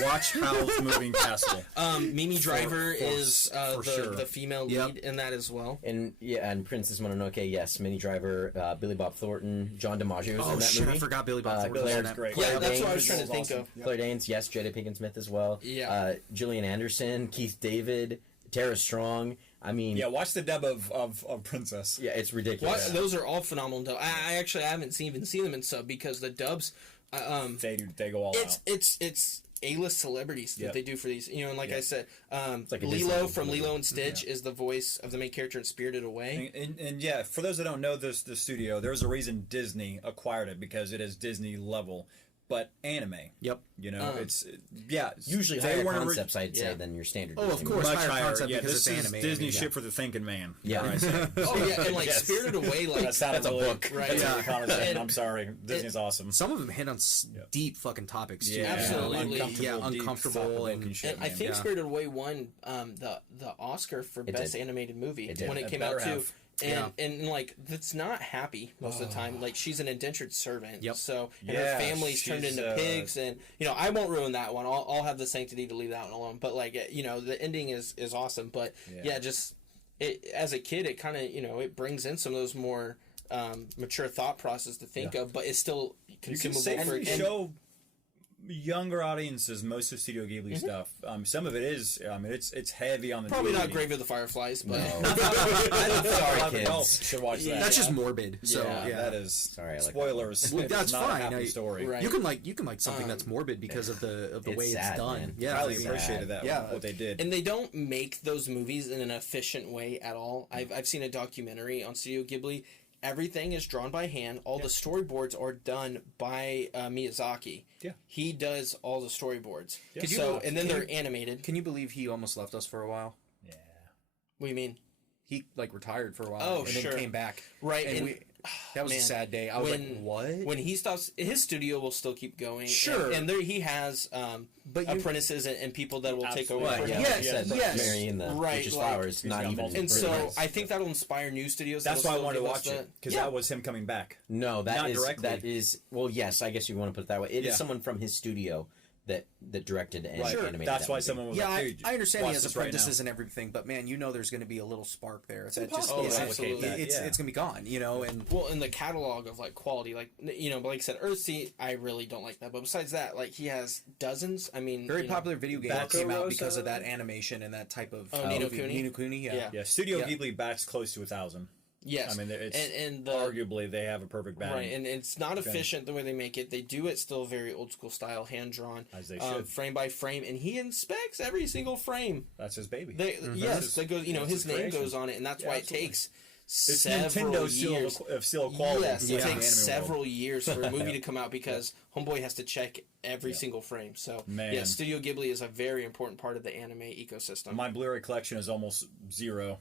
Watch Howl's Moving Castle. Mimi Driver is for sure. the female Yep. lead in that as well. And and Princess Mononoke, yes, Minnie Driver, Billy Bob Thornton, John DiMaggio was Oh in that shit! movie. I forgot Billy Bob Thornton was Claire- in that. great. Yeah, Claire that's what I Danes, was trying to think awesome. of. Claire Danes, yes, Jada Pinkett Smith as well. Yeah. Gillian Anderson, Keith David, Tara Strong. I mean, Yeah, watch the dub of Princess. yeah, it's ridiculous. Those are all phenomenal. I actually haven't even seen them in sub because the dubs. They go all out. It's A-list celebrities that Yep. they do for these. And like I said, like a Lilo Disney from movie. Lilo and Stitch is the voice of the main character in Spirited Away. And yeah, for those that don't know the studio, there's a reason Disney acquired it because it is Disney level, but anime. Yep. You know, it's Usually they higher weren't concepts, I'd say, yeah. than your standard. Oh, of Disney course. movie. much higher higher. concept Yeah, because this it's is anime, Disney yeah. shit for the thinking man. Yeah. dare I say. Oh yeah, and like Yes. Spirited Away, like That sounded That's a really, book. Right. That's Yeah. really condescending. And- I'm sorry. Disney's awesome. Some of them hit on deep fucking topics too. Yeah, Absolutely. Yeah, deep, uncomfortable thought-provoking and shit, And I man. think Yeah. Spirited Away won the Oscar for best did. animated movie It did. when it It came better out too. have. And like that's not happy most of the time. Like she's an indentured servant. Yep. So and her family's turned she's, into pigs, and I won't ruin that one. I'll have the sanctity to leave that one alone. But like the ending is awesome. But just as a kid, it kind of it brings in some of those more mature thought process to think of, but it's still consumable. You can safely show younger audiences most of Studio Ghibli stuff. Some of it is, it's heavy on the probably nudity. not Grave of the Fireflies, but Sorry, kids. Should watch that. That's just morbid. So that is Sorry, I like spoilers. Well, that's It's not fine. a happy story. Right. You can like something that's morbid because of the way it's sad, done. man. Yeah, Highly I mean, appreciated that. Yeah. What they did. and they don't make those movies in an efficient way at all. I've seen a documentary on Studio Ghibli. Everything is drawn by hand. All the storyboards are done by Miyazaki. Yeah. He does all the storyboards. Yeah. And then they're animated. Can you believe he almost left us for a while? Yeah. What do you mean? He retired for a while. Oh, and sure. then came back. Right, And and- that was man, a sad day. I was like, what? When he stops, his studio will still keep going. Sure. And there he has But you- apprentices and people that will take over. Absolutely. for him. Like Yes, you said, yes. Mary and the Right, Witch's like- Flowers, He's not got even. multiple And so Yes. I think that'll inspire new studios. That's that'll why I still wanted to give us watch it that. because Yeah. that was him coming back. No, Not that directly. is well, yes, I guess you want to put it that way. It Yeah. is someone from his studio that directed and Right. animated. That's that why movie. someone was Yeah, like, dude, I understand watch he has this right apprentices now. and everything, but man, there's going to be a little spark there. That just impossible to isn't- replicate that, it's yeah. going to be gone, and Well, in the catalog of like quality, like but like I said, Earthsea, I really don't like that. But besides that, like he has dozens. I mean, very popular video game that Baco came out Rosa? because of that animation and that type of Oh, Ni no movie. Kuni? Ni no Kuni, Yeah. Yeah, Studio Yeah. Ghibli backs close to 1,000. Yes, I mean, it's and the arguably they have a perfect batting. right, and it's not efficient the way they make it. They do it still very old school style, hand drawn, As they should. frame by frame, and he inspects every single frame. That's his baby. Yes, that goes. that's His his name creation. goes on it, and that's why absolutely. it takes It's several Nintendo years. seal of quality. Yes, to it put out in takes the anime world. several years for a movie to come out because Homeboy has to check every single frame. So, Man. yeah, Studio Ghibli is a very important part of the anime ecosystem. My Blu-ray collection is almost zero.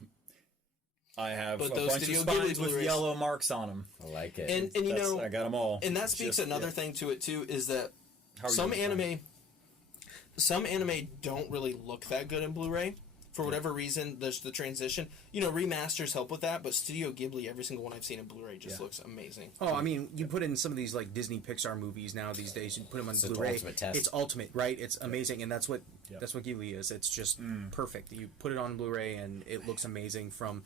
I have But a those bunch Studio of Ghibli spines with Blu-rays- yellow marks on them. I like it. and I got them all. and that speaks Just- another yeah. thing to it too is that How are you some doing, anime don't really look that good in Blu-ray for whatever reason. There's the transition. Remasters help with that, but Studio Ghibli, every single one I've seen in Blu-ray just looks amazing. Oh, I mean, you put in some of these like Disney Pixar movies now these days. You put them on the Blu-ray. ultimate test. It's ultimate, right? It's amazing, and that's what Ghibli is. It's just perfect. You put it on Blu-ray, and it looks amazing from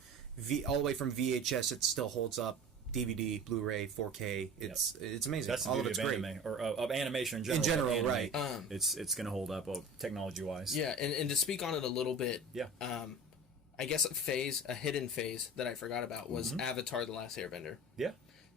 all the way from VHS. It still holds up. DVD, Blu-ray, 4K. It's amazing. That's the all of beauty it's of great. anime or of animation in general. In general, but anime, right. It's going to hold up technology-wise. Yeah, and to speak on it a little bit, Yeah. I guess a hidden phase that I forgot about was Avatar: The Last Airbender. Yeah.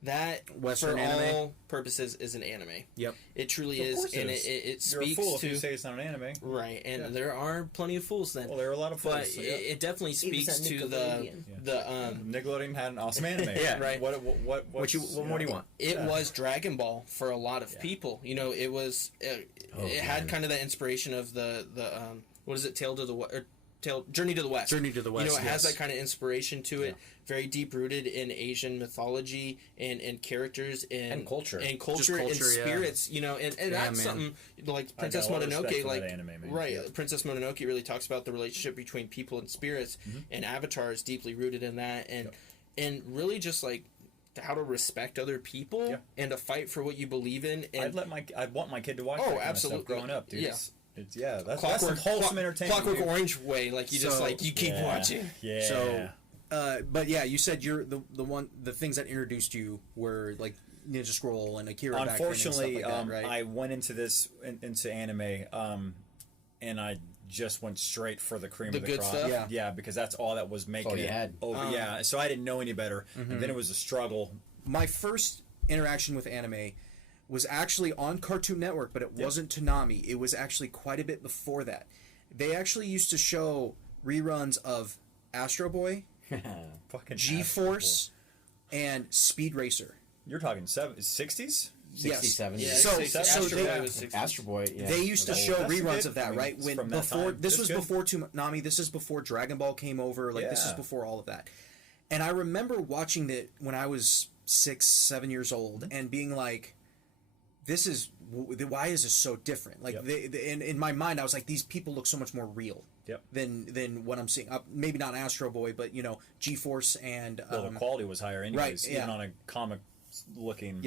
That, Western for anime? all purposes, is an anime. Yep. It truly Of is, course and is. it You're a speaks fool if to you say it's not an anime. right, and there are plenty of fools then. Well, there are a lot of fools. but so, it definitely speaks on to Nickelodeon. the Nickelodeon had an awesome anime. Yeah. Right. What What do you want? it was Dragon Ball for a lot of people. It was it had kind of that inspiration of the what is it, Journey to the West. Journey to the West, It has yes. that kind of inspiration to it. Very deep rooted in Asian mythology and characters And culture. and culture, yeah. spirits. And that's man. something like I got Princess a lot of respect Mononoke. for Like that anime, man. right, Yeah. Princess Mononoke really talks about the relationship between people and spirits, and Avatar is deeply rooted in that, and really just like how to respect other people and to fight for what you believe in. And I'd want my kid to watch Oh, that kind absolutely. of stuff growing up, dude. Yeah. It's that's some wholesome entertainment. Clockwork dude. Orange way, like you just So- like you keep watching. Yeah. So, but yeah, you said you're the things that introduced you were like Ninja Scroll and Akira. back then and Unfortunately, stuff like that, right? I went into this into anime, and I just went straight for the cream The of the good crop. stuff? Yeah. because that's all that was making all you it. had. Yeah, so I didn't know any better, and then it was a struggle. My first interaction with anime was actually on Cartoon Network, but it wasn't Toonami. It was actually quite a bit before that. They actually used to show reruns of Astro Boy, Fucking G-Force, and Speed Racer. You're talking 60s? 67. Yeah, So- Astro so Boy they- was 60s. Astro Boy. Yeah. They used to show that's reruns good. of that, I mean, right? it's When from that before time. this That's was good. before Toonami, this is before Dragon Ball came over. Like this is Yeah. before all of that. And I remember watching it when I was 6, 7 years old, and being like, this is why is this so different? Like in my mind, I was like, these people look so much more real. Than what I'm seeing. Maybe not Astro Boy, but G-Force and the quality was higher anyways, right, even on a comical looking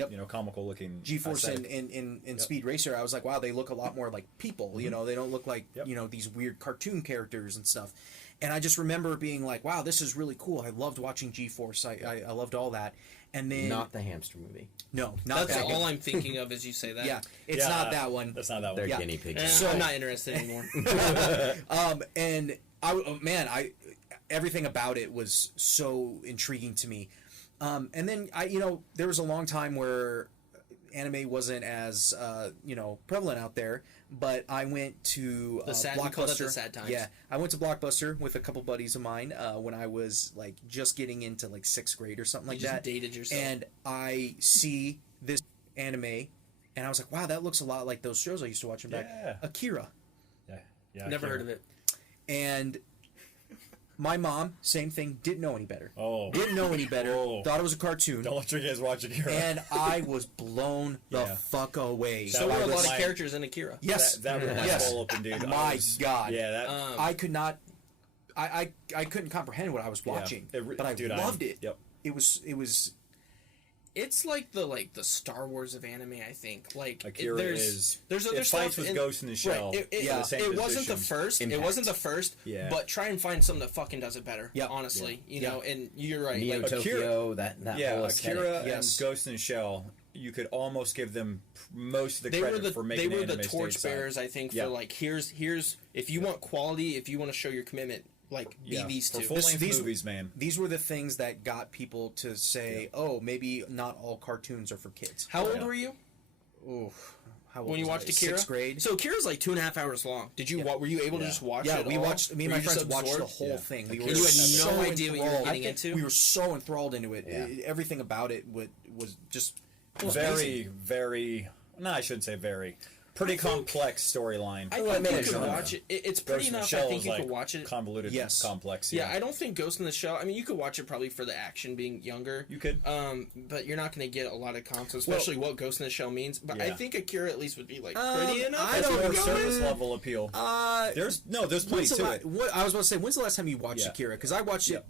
G-Force and Speed Racer. I was like, wow, they look a lot more like people. They don't look like these weird cartoon characters and stuff. And I just remember being like, wow, this is really cool. I loved watching G-Force. I loved all that. And then not the hamster movie. No, not that's that. all I'm thinking of as you say that. Yeah, it's not that one. That's not that They're one. guinea pigs. So I'm not interested anymore. And everything about it was so intriguing to me. And then there was a long time where anime wasn't as prevalent out there, but I went to Blockbuster. The sad times. Yeah, I went to Blockbuster with a couple buddies of mine when I was like just getting into like 6th grade or something like that. Dated yourself. And I see this anime, and I was like, wow, that looks a lot like those shows I used to watch back. Akira. Yeah. Never heard of it. And my mom, same thing, didn't know any better. Didn't know any better. Thought it was a cartoon. Don't let your kids watch Akira. And I was blown the fuck away. So were a lot of characters in Akira. Yes. That was my soul open, dude. My God. Yeah, that... I could not... I couldn't comprehend what I was watching, but I loved it. Yep. It was... It's like the Star Wars of anime, I think. Like Akira there's other it stuff. Fights with Ghost in the Shell. Right. It wasn't the first. Impact. It wasn't the first. Yeah. But try and find something that fucking does it better. Yeah. Honestly, you know, and you're right. Neo Like, Tokyo, that whole aesthetic. Akira and Ghost in the Shell. You could almost give them most of the credit for making They were the anime torchbearers, I think, for like here's if you want quality, if you want to show your commitment. Like, be these two. For full-length movies, man. These were the things that got people to say, oh, maybe not all cartoons are for kids. How old were you? Oh, when you watched Akira? 6th grade. So Akira's like 2.5 hours long. Did you were you able to just watch it? Yeah, we all? watched. Me and my friends watched the whole thing. We were and you had so no idea what you were getting into? We were so enthralled into it. Everything about it was just very, very... No, I shouldn't say very... Pretty complex storyline. I think you could watch it. It's pretty enough. I think you could watch it. Convoluted, complex. Yeah, I don't think Ghost in the Shell. I mean, you could watch it probably for the action being younger. You could. But you're not going to get a lot of concepts, especially what Ghost in the Shell means. But I think Akira at least would be like pretty enough. I don't know. Surface level appeal. There's plenty to it. I was about to say, when's the last time you watched Akira? Because I watched it.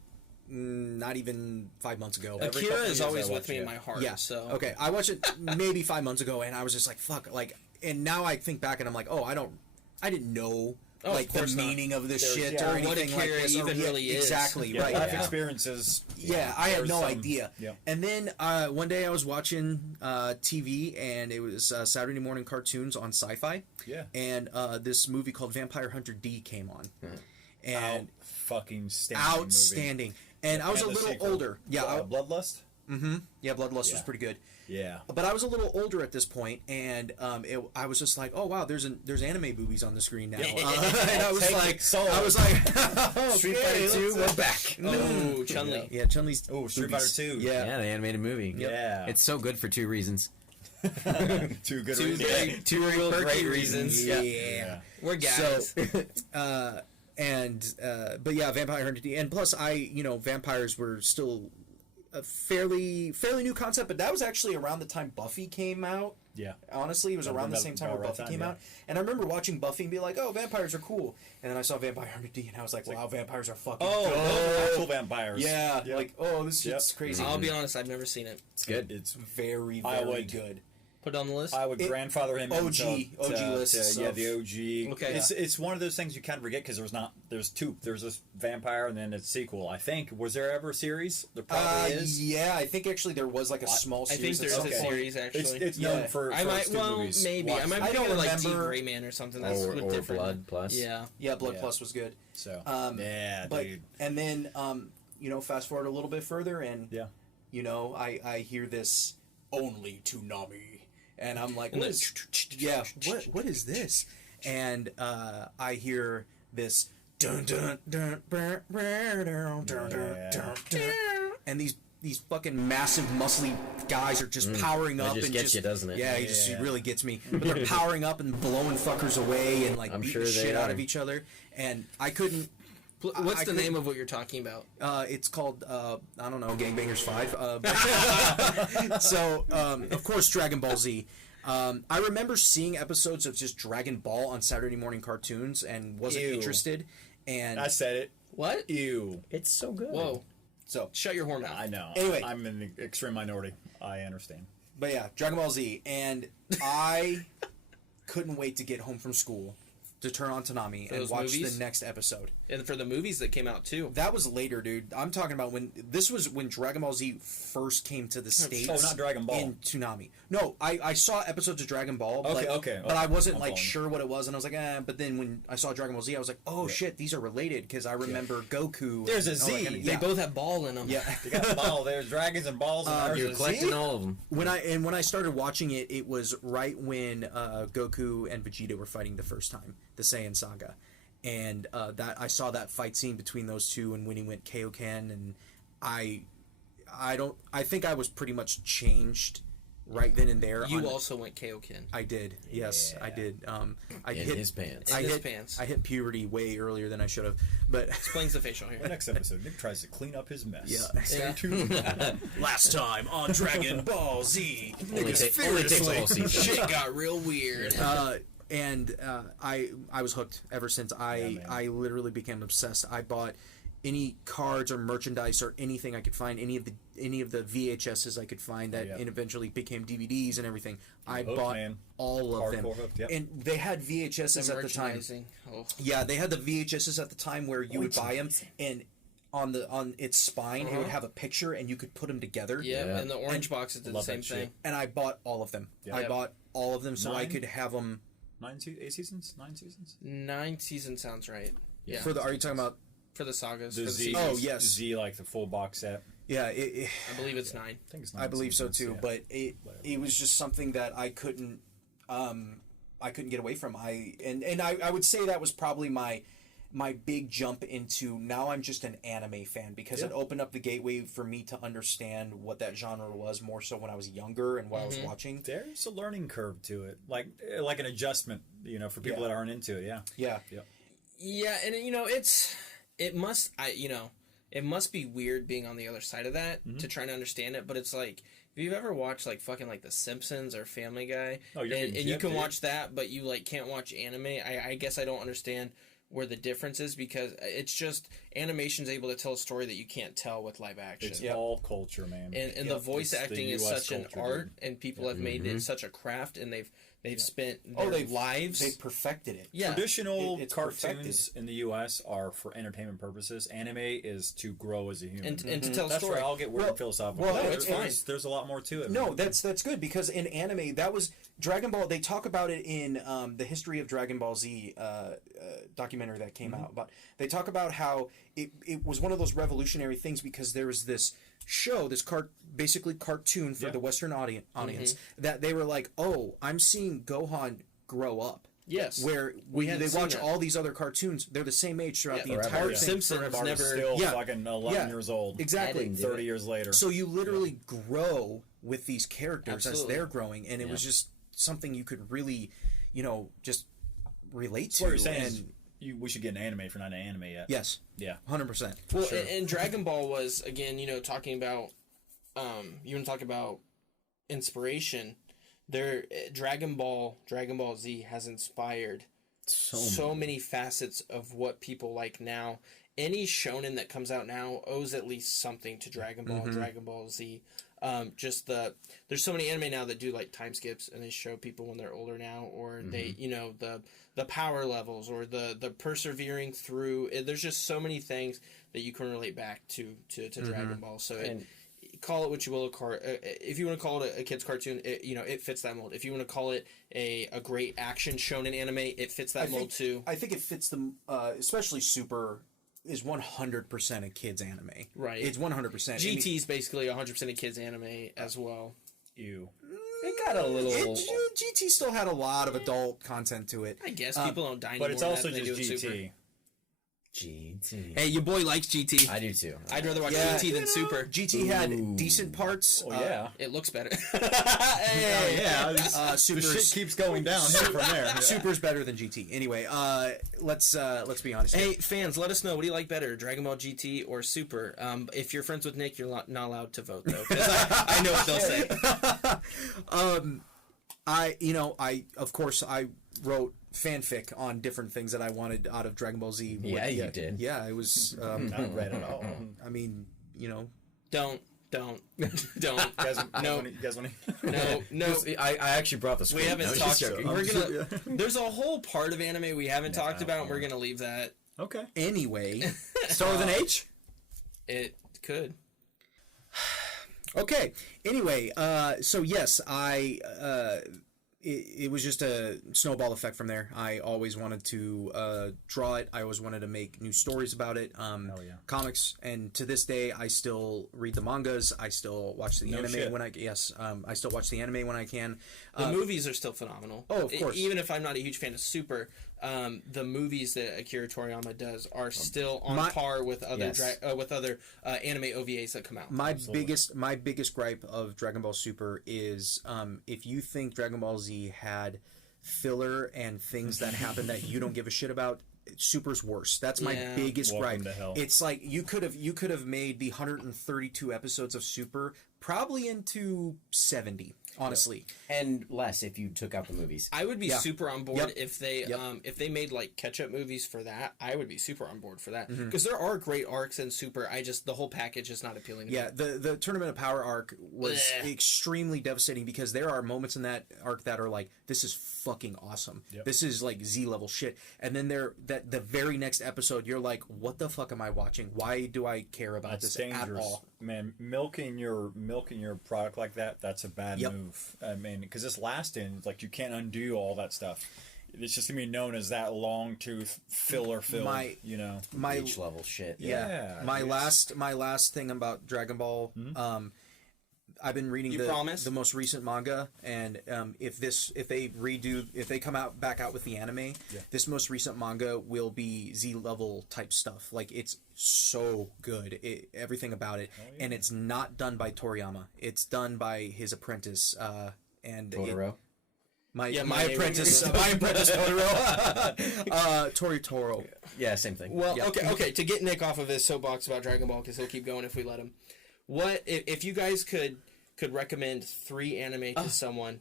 Not even 5 months ago. Akira is always with me in my heart. Yeah. So okay, I watched it maybe 5 months ago, and I was just like, "Fuck!" Like, and now I think back, and I'm like, "Oh, I didn't know like the meaning of this shit or anything like this." Even really is exactly right. Life experiences. Yeah, I had no idea. Yeah. And then one day I was watching TV, and it was Saturday morning cartoons on Sci-Fi. Yeah. And this movie called Vampire Hunter D came on. And outstanding. And I was a little older. Yeah. Bloodlust? Mm-hmm. Yeah, Bloodlust was pretty good. Yeah. But I was a little older at this point, and I was just like, oh wow, there's anime boobies on the screen now. And I was like, Street Fighter 2, we're back. Oh, Chun-Li. Yeah, Chun-Li's. Oh, Street Fighter 2. Yeah, the animated movie. Yeah. It's so good for 2 reasons. Two good reasons. Two real great reasons. Yeah. We're guys. So, but yeah, Vampire Hunter D, and plus vampires were still a fairly new concept, but that was actually around the time Buffy came out. Yeah. Honestly, it was around the same time where Buffy came out. And I remember watching Buffy and be like, oh, vampires are cool. And then I saw Vampire Hunter D, and I was like, wow, vampires are fucking good. Actual vampires. Yeah. Like, oh, this shit's crazy. I'll be honest, I've never seen it. It's good. It's very, very good. Put it on the list? I would grandfather him OG list. Yeah, the OG. Okay. It's one of those things you kind of forget because there's two. There's this vampire and then its sequel. I think. Was there ever a series? There probably is. Yeah, I think actually there was like a small series. I think there's a series actually. It's known for movies. Maybe. I might be like Team Gray Man or something. That's or different. Blood Plus. Yeah. Yeah, Blood Plus was good. So. Dude. And then fast forward a little bit further and I hear this only Toonami. And I'm like, what is this? And I hear this dun dun dun dun dun dun dun, and these fucking massive muscly guys are just powering up. That just and gets you, doesn't it? Yeah, it really gets me. But they're powering up and blowing fuckers away and like beating the shit out of each other. And I couldn't. What's the name of what you're talking about? It's called, I don't know, Gangbangers 5. So, of course, Dragonball Z. I remember seeing episodes of just Dragon Ball on Saturday morning cartoons and wasn't interested. And I said it. What? Ew. It's so good. Whoa. So Shut your whore mouth. I know. Anyway. I'm in the extreme minority. I understand. But yeah, Dragon Ball Z, and I couldn't wait to get home from school to turn on Toonami and those watch movies? the next episode. And for the movies that came out too. That was later, dude. I'm talking about when Dragon Ball Z first came to the States. Oh, not Dragon Ball. In Toonami. No, I saw episodes of Dragon Ball. But, Okay. But I wasn't I'm like following. sure what it was, and I was like, But then when I saw Dragon Ball Z, I was like, oh shit, these are related because I remember Goku. There's a and all that Z. kind of- They yeah. both have ball in them. Yeah. You got ball. There's dragons and balls. And You're there's a collecting Z? all of them. When I started watching it, it was right when Goku and Vegeta were fighting the first time, the Saiyan saga, and that I saw that fight scene between those two, and when he went Kaioken, and I think I was pretty much changed right then and there. You also went Kaioken. I did. Yes, I did. I In hit his pants. In his pants. I hit puberty way earlier than I should have, but Explains the facial hair. The next episode, Nick tries to clean up his mess. Yeah. Stay tuned. last time on Dragon Ball Z, Only takes all season. Shit got real weird. I was hooked ever since. I literally became obsessed. I bought any cards or merchandise or anything I could find, any of the VHSs I could find that and eventually became DVDs and everything. I bought all of them. Hooked, yep. And they had VHSs at the time. Oh. Yeah, they had the VHSs at the time where you would buy them and on its spine it would have a picture and you could put them together. Yeah, and the orange boxes did the same thing. And I bought all of them. Yeah. I bought all of them so I 9? could have them. 8 seasons? 9 seasons? 9 seasons sounds right. Yeah. Are you talking about? For the sagas. The for the Z. seasons. Oh, yes. Z, like the full box set. Yeah, I believe it's 9. I think it's 9 I believe so seasons, too. yeah. But it was just something that I couldn't get away from. I would say that was probably my big jump into now I'm just an anime fan because it opened up the gateway for me to understand what that genre was more so when I was younger and what I was watching. There's a learning curve to it, like an adjustment, for people that aren't into it. Yeah. Yeah, and it must be weird being on the other side of that to try to understand it, but it's like if you've ever watched like fucking like The Simpsons or Family Guy, and you can watch that, but you like can't watch anime. I guess I don't understand where the difference is because it's just animation's able to tell a story that you can't tell with live action. It's all culture, man. And the voice acting is such an art, and people have made it such a craft, and they've spent their lives. They've perfected it. Yeah. Traditional It's cartoons in the U.S. are for entertainment purposes. Anime is to grow as a human. and to tell a That's story. where I'll get weird and philosophical. well, it's fine. There's a lot more to it. No, man. that's good because in anime that was Dragon Ball. They talk about it in the history of Dragon Ball Z documentary that came out. But they talk about how it was one of those revolutionary things because there was this show, basically cartoon for the Western audience that they were like, oh, I'm seeing Gohan grow up. Yes. Where they watch all these other cartoons, they're the same age throughout the entire thing. Simpsons Forever never still Yeah. fucking 11 years old. Exactly. 30 years later. So you literally grow with these characters Absolutely. as they're growing, and it was just something you could really, just relate to. What you're saying is we should get an anime if you're not an anime yet. Yes. Yeah. 100%. Well, and Dragon Ball was again, talking about, you want to talk about inspiration. Dragon Ball Z has inspired so many facets of what people like now. Any shonen that comes out now owes at least something to Dragon Ball, Dragon Ball Z. There's so many anime now that do like time skips and they show people when they're older now, or they, the power levels or the persevering through. There's just so many things that you can relate back to Dragon Ball. So call it what you will. If you want to call it a kid's cartoon, it fits that mold. If you want to call it a great action shonen anime, it fits that mold too. I think it fits them, especially Super is 100% a kids anime. Right. It's 100%. GT is basically 100% a kids anime as well. Ew. It got a little. GT still had a lot of adult content to it. I guess people don't die But anymore. it's also than they just do in GT. Super. GT. Hey, your boy likes GT. I do too. I'd rather watch Yeah, GT than Super. GT had decent parts. Oh, yeah. It looks better. Hey, the Super's, shit keeps going downhill from there. Yeah. Super's better than GT. Anyway, let's be honest. Hey, fans, let us know. What do you like better, Dragon Ball GT or Super? If you're friends with Nick, you're not allowed to vote, though. 'Cause I know what they'll say. Of course I wrote fanfic on different things that I wanted out of Dragon Ball Z. Yeah, you did. Yeah, it was. Not read at all. I mean, Don't. You guys want to? No. I actually brought the script. We haven't I was just talked. joking. We're gonna. There's a whole part of anime we haven't talked about, and we're gonna leave that. Okay. Anyway, Start with an H? It could. okay. Anyway, so yes, it was just a snowball effect from there. I always wanted to draw it. I always wanted to make new stories about it. Comics, and to this day, I still read the mangas. I still watch the anime when I still watch the anime when I can. The movies are still phenomenal. Oh, of course. Even if I'm not a huge fan of Super, the movies that Akira Toriyama does are still on par with other anime OVAs that come out. My biggest gripe of Dragon Ball Super is if you think Dragon Ball Z had filler and things that happen that you don't give a shit about, Super's worse. That's my biggest gripe. To hell. It's like you could have made the 132 episodes of Super probably into 70. Honestly, and less if you took out the movies. I would be super on board if they made like catch-up movies for that. I would be super on board for that because there are great arcs in Super. the whole package is not appealing to me. Yeah, the Tournament of Power arc was extremely devastating because there are moments in that arc that are like, this is fucking awesome. Yep. This is like Z level shit. And then the very next episode, you're like, what the fuck am I watching? Why do I care about this dangerous. At all? Man, milking your product like that's a bad move. I mean, because this last end, like, you can't undo all that stuff. It's just gonna be known as that long tooth filler film. My Reach level shit. Yeah. My last thing about Dragon Ball. I've been reading the most recent manga, and if they come back out with the anime, this most recent manga will be Z level type stuff. Like, it's so good, everything about it, and it's not done by Toriyama. It's done by his apprentice, and Totoro. My apprentice Totoro. Tori Toro. Yeah, same thing. Well, okay. To get Nick off of his soapbox about Dragon Ball, because he'll keep going if we let him. What if you guys could recommend 3 anime to someone,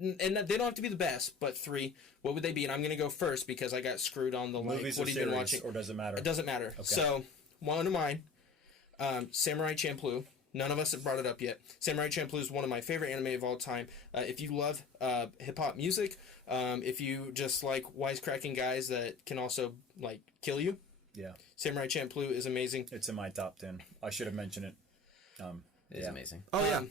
and they don't have to be the best, but 3? What would they be? And I'm going to go first because I got screwed on the movies what have you been watching? Or does it matter? It doesn't matter. Okay. So one of mine, Samurai Champloo. None of us have brought it up yet. Samurai Champloo is one of my favorite anime of all time. If you love hip hop music, if you just like wisecracking guys that can also like kill you, Samurai Champloo is amazing. It's in my top 10. I should have mentioned it. It's amazing. Oh yeah.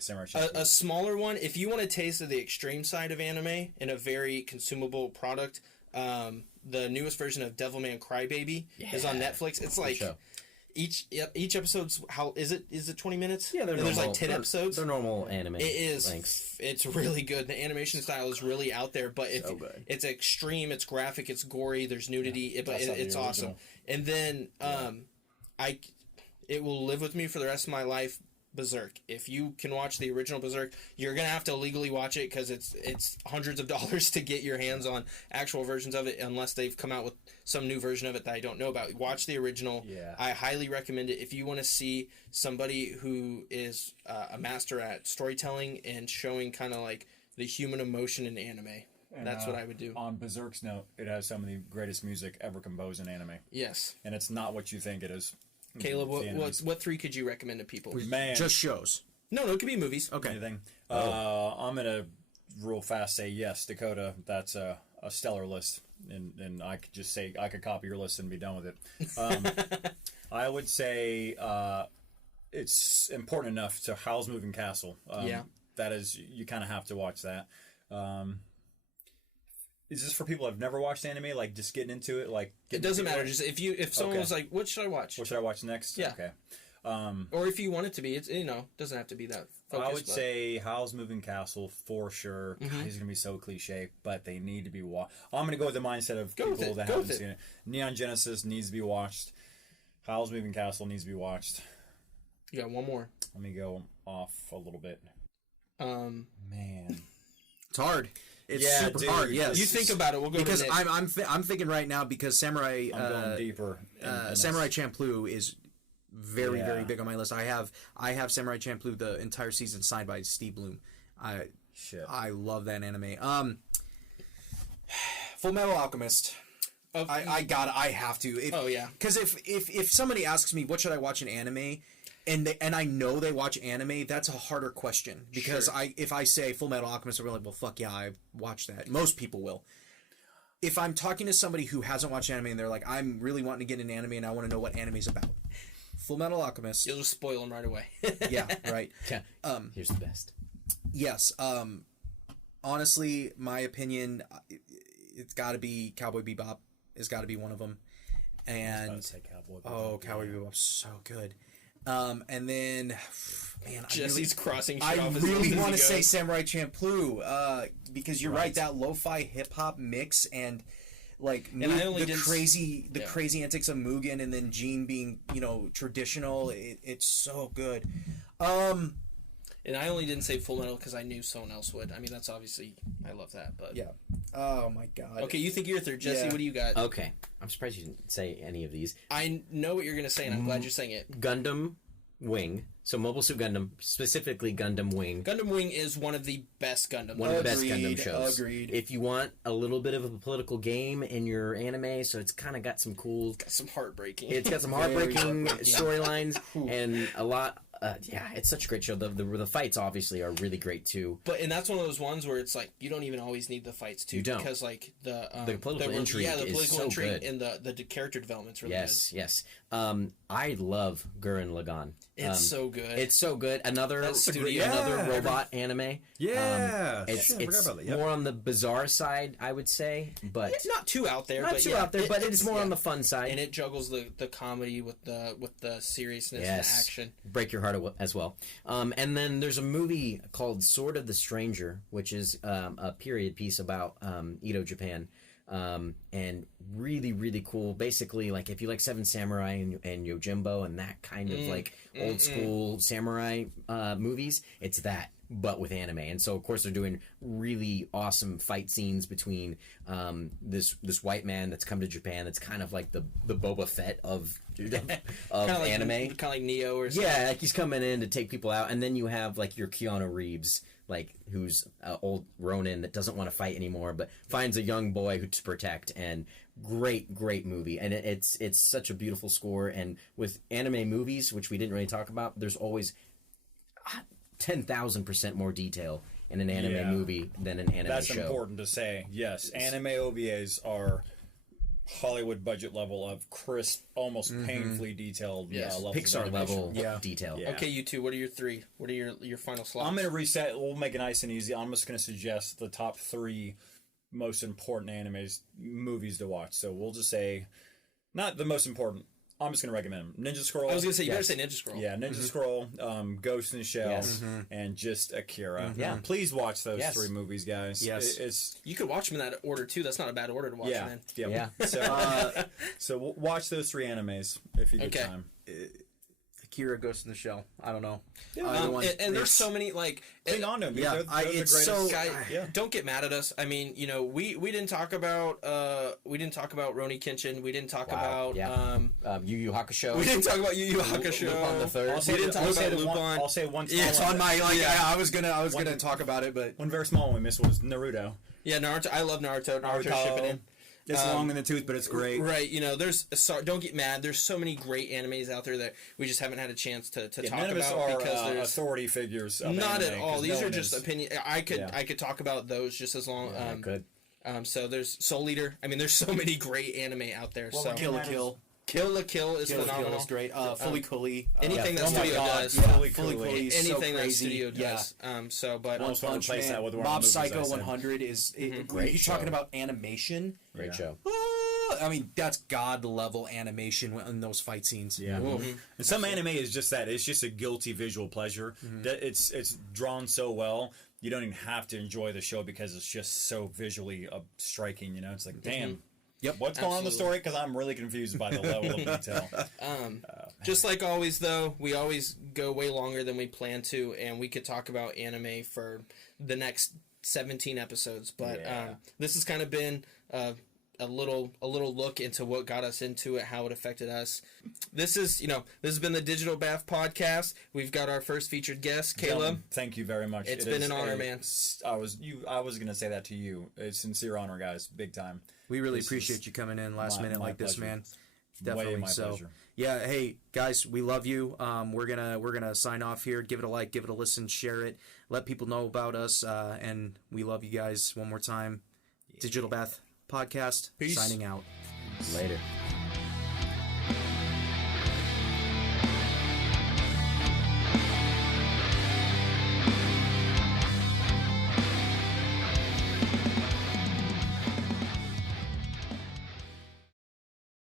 Samurai Champloo. A smaller one, if you want a taste of the extreme side of anime in a very consumable product, the newest version of Devilman Crybaby is on Netflix. It's like each episode's is it 20 minutes? Yeah, there's like 10 episodes. They're normal anime. It is. Lengths. It's really good. The animation style is really out there, but it's extreme. It's graphic. It's gory. There's nudity. It's awesome. And then it will live with me for the rest of my life. Berserk. If you can watch the original Berserk, you're gonna have to legally watch it because it's hundreds of dollars to get your hands on actual versions of it, unless they've come out with some new version of it that I don't know about. Watch the original. I highly recommend it if you want to see somebody who is a master at storytelling and showing kind of like the human emotion in anime. And that's what I would do. On Berserk's note, it has some of the greatest music ever composed in anime. Yes. And it's not what you think it is. Caleb, what 3 could you recommend to people? Man. Just shows. No, it could be movies. Okay. Anything. I'm going to real fast say yes, Dakota. That's a stellar list. And I could just say, I could copy your list and be done with it. I would say it's important enough to Howl's Moving Castle. That is, you kind of have to watch that. Is this for people who've never watched anime, like just getting into it? Like, it doesn't matter. Just if someone was like, "What should I watch?" What should I watch next? Yeah. Okay. Or if you want it to be, it's doesn't have to be that focused. I would say Howl's Moving Castle for sure. God, he's gonna be so cliche, but they need to be watched. I'm gonna go with the mindset of people that haven't seen it. Neon Genesis needs to be watched. Howl's Moving Castle needs to be watched. You got one more. Let me go off a little bit. Man, it's hard. It's super hard. Yes, you think about it. We'll go because to I'm thinking right now because Samurai. I'm going deeper. Samurai Champloo is very big on my list. I have Samurai Champloo the entire season signed by Steve Bloom. Shit. I love that anime. Full Metal Alchemist. I have to. Because if somebody asks me what should I watch in anime, and I know they watch anime, that's a harder question because Sure. if I say Full Metal Alchemist, they're like, well, fuck yeah, I watched that. Most people will. If I'm talking to somebody who hasn't watched anime and they're like, I'm really wanting to get an anime and I want to know what anime's about, Full Metal Alchemist. You'll just spoil them right away. Yeah, right. Yeah. Here's the best. Yes. Honestly, my opinion, it's got to be Cowboy Bebop. It's got to be one of them. And Cowboy Bebop's so good. And then, man, Jesse's crossing shit I off as really soon as want he to say goes. Samurai Champloo, because you're right. That lo-fi hip hop mix and like And I only the didn't crazy antics of Mugen, and then Gene being traditional. It's so good. And I only didn't say Full Metal because I knew someone else would. I mean, that's obviously, I love that. But Yeah. Oh my god. Okay, you think you're third. Jesse, Yeah. what do you got? Okay. I'm surprised you didn't say any of these. I know what you're going to say, and I'm glad you're saying it. Gundam Wing. So Mobile Suit Gundam, specifically Gundam Wing. Gundam Wing is one of the best Gundam. One of the best Gundam Agreed, shows. agreed. If you want a little bit of a political game in your anime, so it's kind of got some cool. Some heartbreaking. It's got some Very heartbreaking heartbreaking. storylines and a lot. Yeah, it's such a great show. The fights obviously are really great too. And that's one of those ones where it's like you don't even always need the fights too, You don't. because like the political intrigue the is political so intrigue good. and the character development's really Yes. I love Gurren Lagann. good. It's so good. It's so good. Another That studio- another robot anime. Yeah. It's Shit, I forgot about that. Yep. more on the bizarre side, I would say, but it's not too out there, not but too yeah, out there. But it's more yeah. on the fun side. And it juggles the comedy with the seriousness and the Yes. action. Break your heart as well. And then there's a movie called Sword of the Stranger, which is a period piece about Edo, Japan. And really, really cool. Basically, like if you like Seven Samurai and Yojimbo and that kind of like old school samurai movies, it's that, but with anime. And so, of course, they're doing really awesome fight scenes between this white man that's come to Japan. That's kind of like the Boba Fett of Like, anime. kind of like Neo or something. Yeah, like he's coming in to take people out, and then you have like your Keanu Reeves, like who's old Ronin that doesn't want to fight anymore, but finds a young boy who to protect. And great movie, and it's such a beautiful score. And with anime movies, which we didn't really talk about, there's always 10,000% more detail in an anime movie than an anime That's show. important to say. Yes, anime OVAs are Hollywood budget level of crisp, almost painfully detailed levels of Pixar animation. level detail. Yeah. Okay, you two. What are your three? What are your final slots? I'm going to reset. We'll make it nice and easy. I'm just going to suggest the top 3 most important movies to watch. So we'll just say, not the most important. I'm just going to recommend them. Ninja Scroll. I was going to say, you better say Ninja Scroll. Yeah, Ninja Scroll, Ghost in the Shell, Yes. and just Akira. Yeah. Please watch those Yes. 3 movies, guys. Yes. It's You could watch them in that order too. That's not a bad order to watch them in. yeah. So watch those 3 animes if you get Okay. time. Akira, Ghost in the Shell. I don't know. And there's so many like. Cling on to them. Yeah, They're the it's greatest. so- Guy, Yeah. don't get mad at us. I mean, we didn't talk about Roni Kenshin. We didn't talk about Yeah. Yu Yu Hakusho. we didn't talk about Yu Yu Hakusho. Lupin the Third. I'll say We didn't the- talk I'll say about the one- Lupin. I'll say one. Yeah, It's on my I was gonna One- talk about it, but One very small one we missed was Naruto. Yeah, Naruto. I love Naruto. Naruto Shippuden. It's long in the tooth, but it's great. Right, don't get mad. There's so many great animes out there that we just haven't had a chance to talk None of us about are because there's authority figures. Of not anime, at all. 'cause These no are one just is. opinion. I could talk about those just as long. Good. So there's Soul Eater. I mean, there's so many great anime out there. So Kill la Kill. Kill la Kill is Kill la Kill phenomenal. is great. Fully Cooley. Anything Yeah. that Oh my studio God, does. yeah. Fully Fully Cooley is so Anything that crazy. studio Yeah. does. But Almost want Punch to replace Man, that with one of Mob the movies Psycho I said. 100 is Great you're show. talking about animation. Great show. I mean, that's god level animation in those fight scenes. Yeah, and some anime is just that. It's just a guilty visual pleasure. That it's drawn so well. You don't even have to enjoy the show because it's just so visually striking. It's like, damn. Yep. What's going on in the story? Because I'm really confused by the level of detail. just like always, though, we always go way longer than we plan to, and we could talk about anime for the next 17 episodes. But Yeah. this has kind of been a little look into what got us into it, how it affected us. This has been the Digital Bath Podcast. We've got our first featured guest, Caleb. Gentlemen, thank you very much. It's been an honor, man. I was going to say that to you. A sincere honor, guys. Big time. We really appreciate you coming in last minute like this, man. Definitely. My pleasure. Yeah, hey guys, we love you. We're gonna sign off here. Give it a like, give it a listen, share it, let people know about us, and we love you guys one more time. Digital Bath Podcast, Peace. signing out. Later.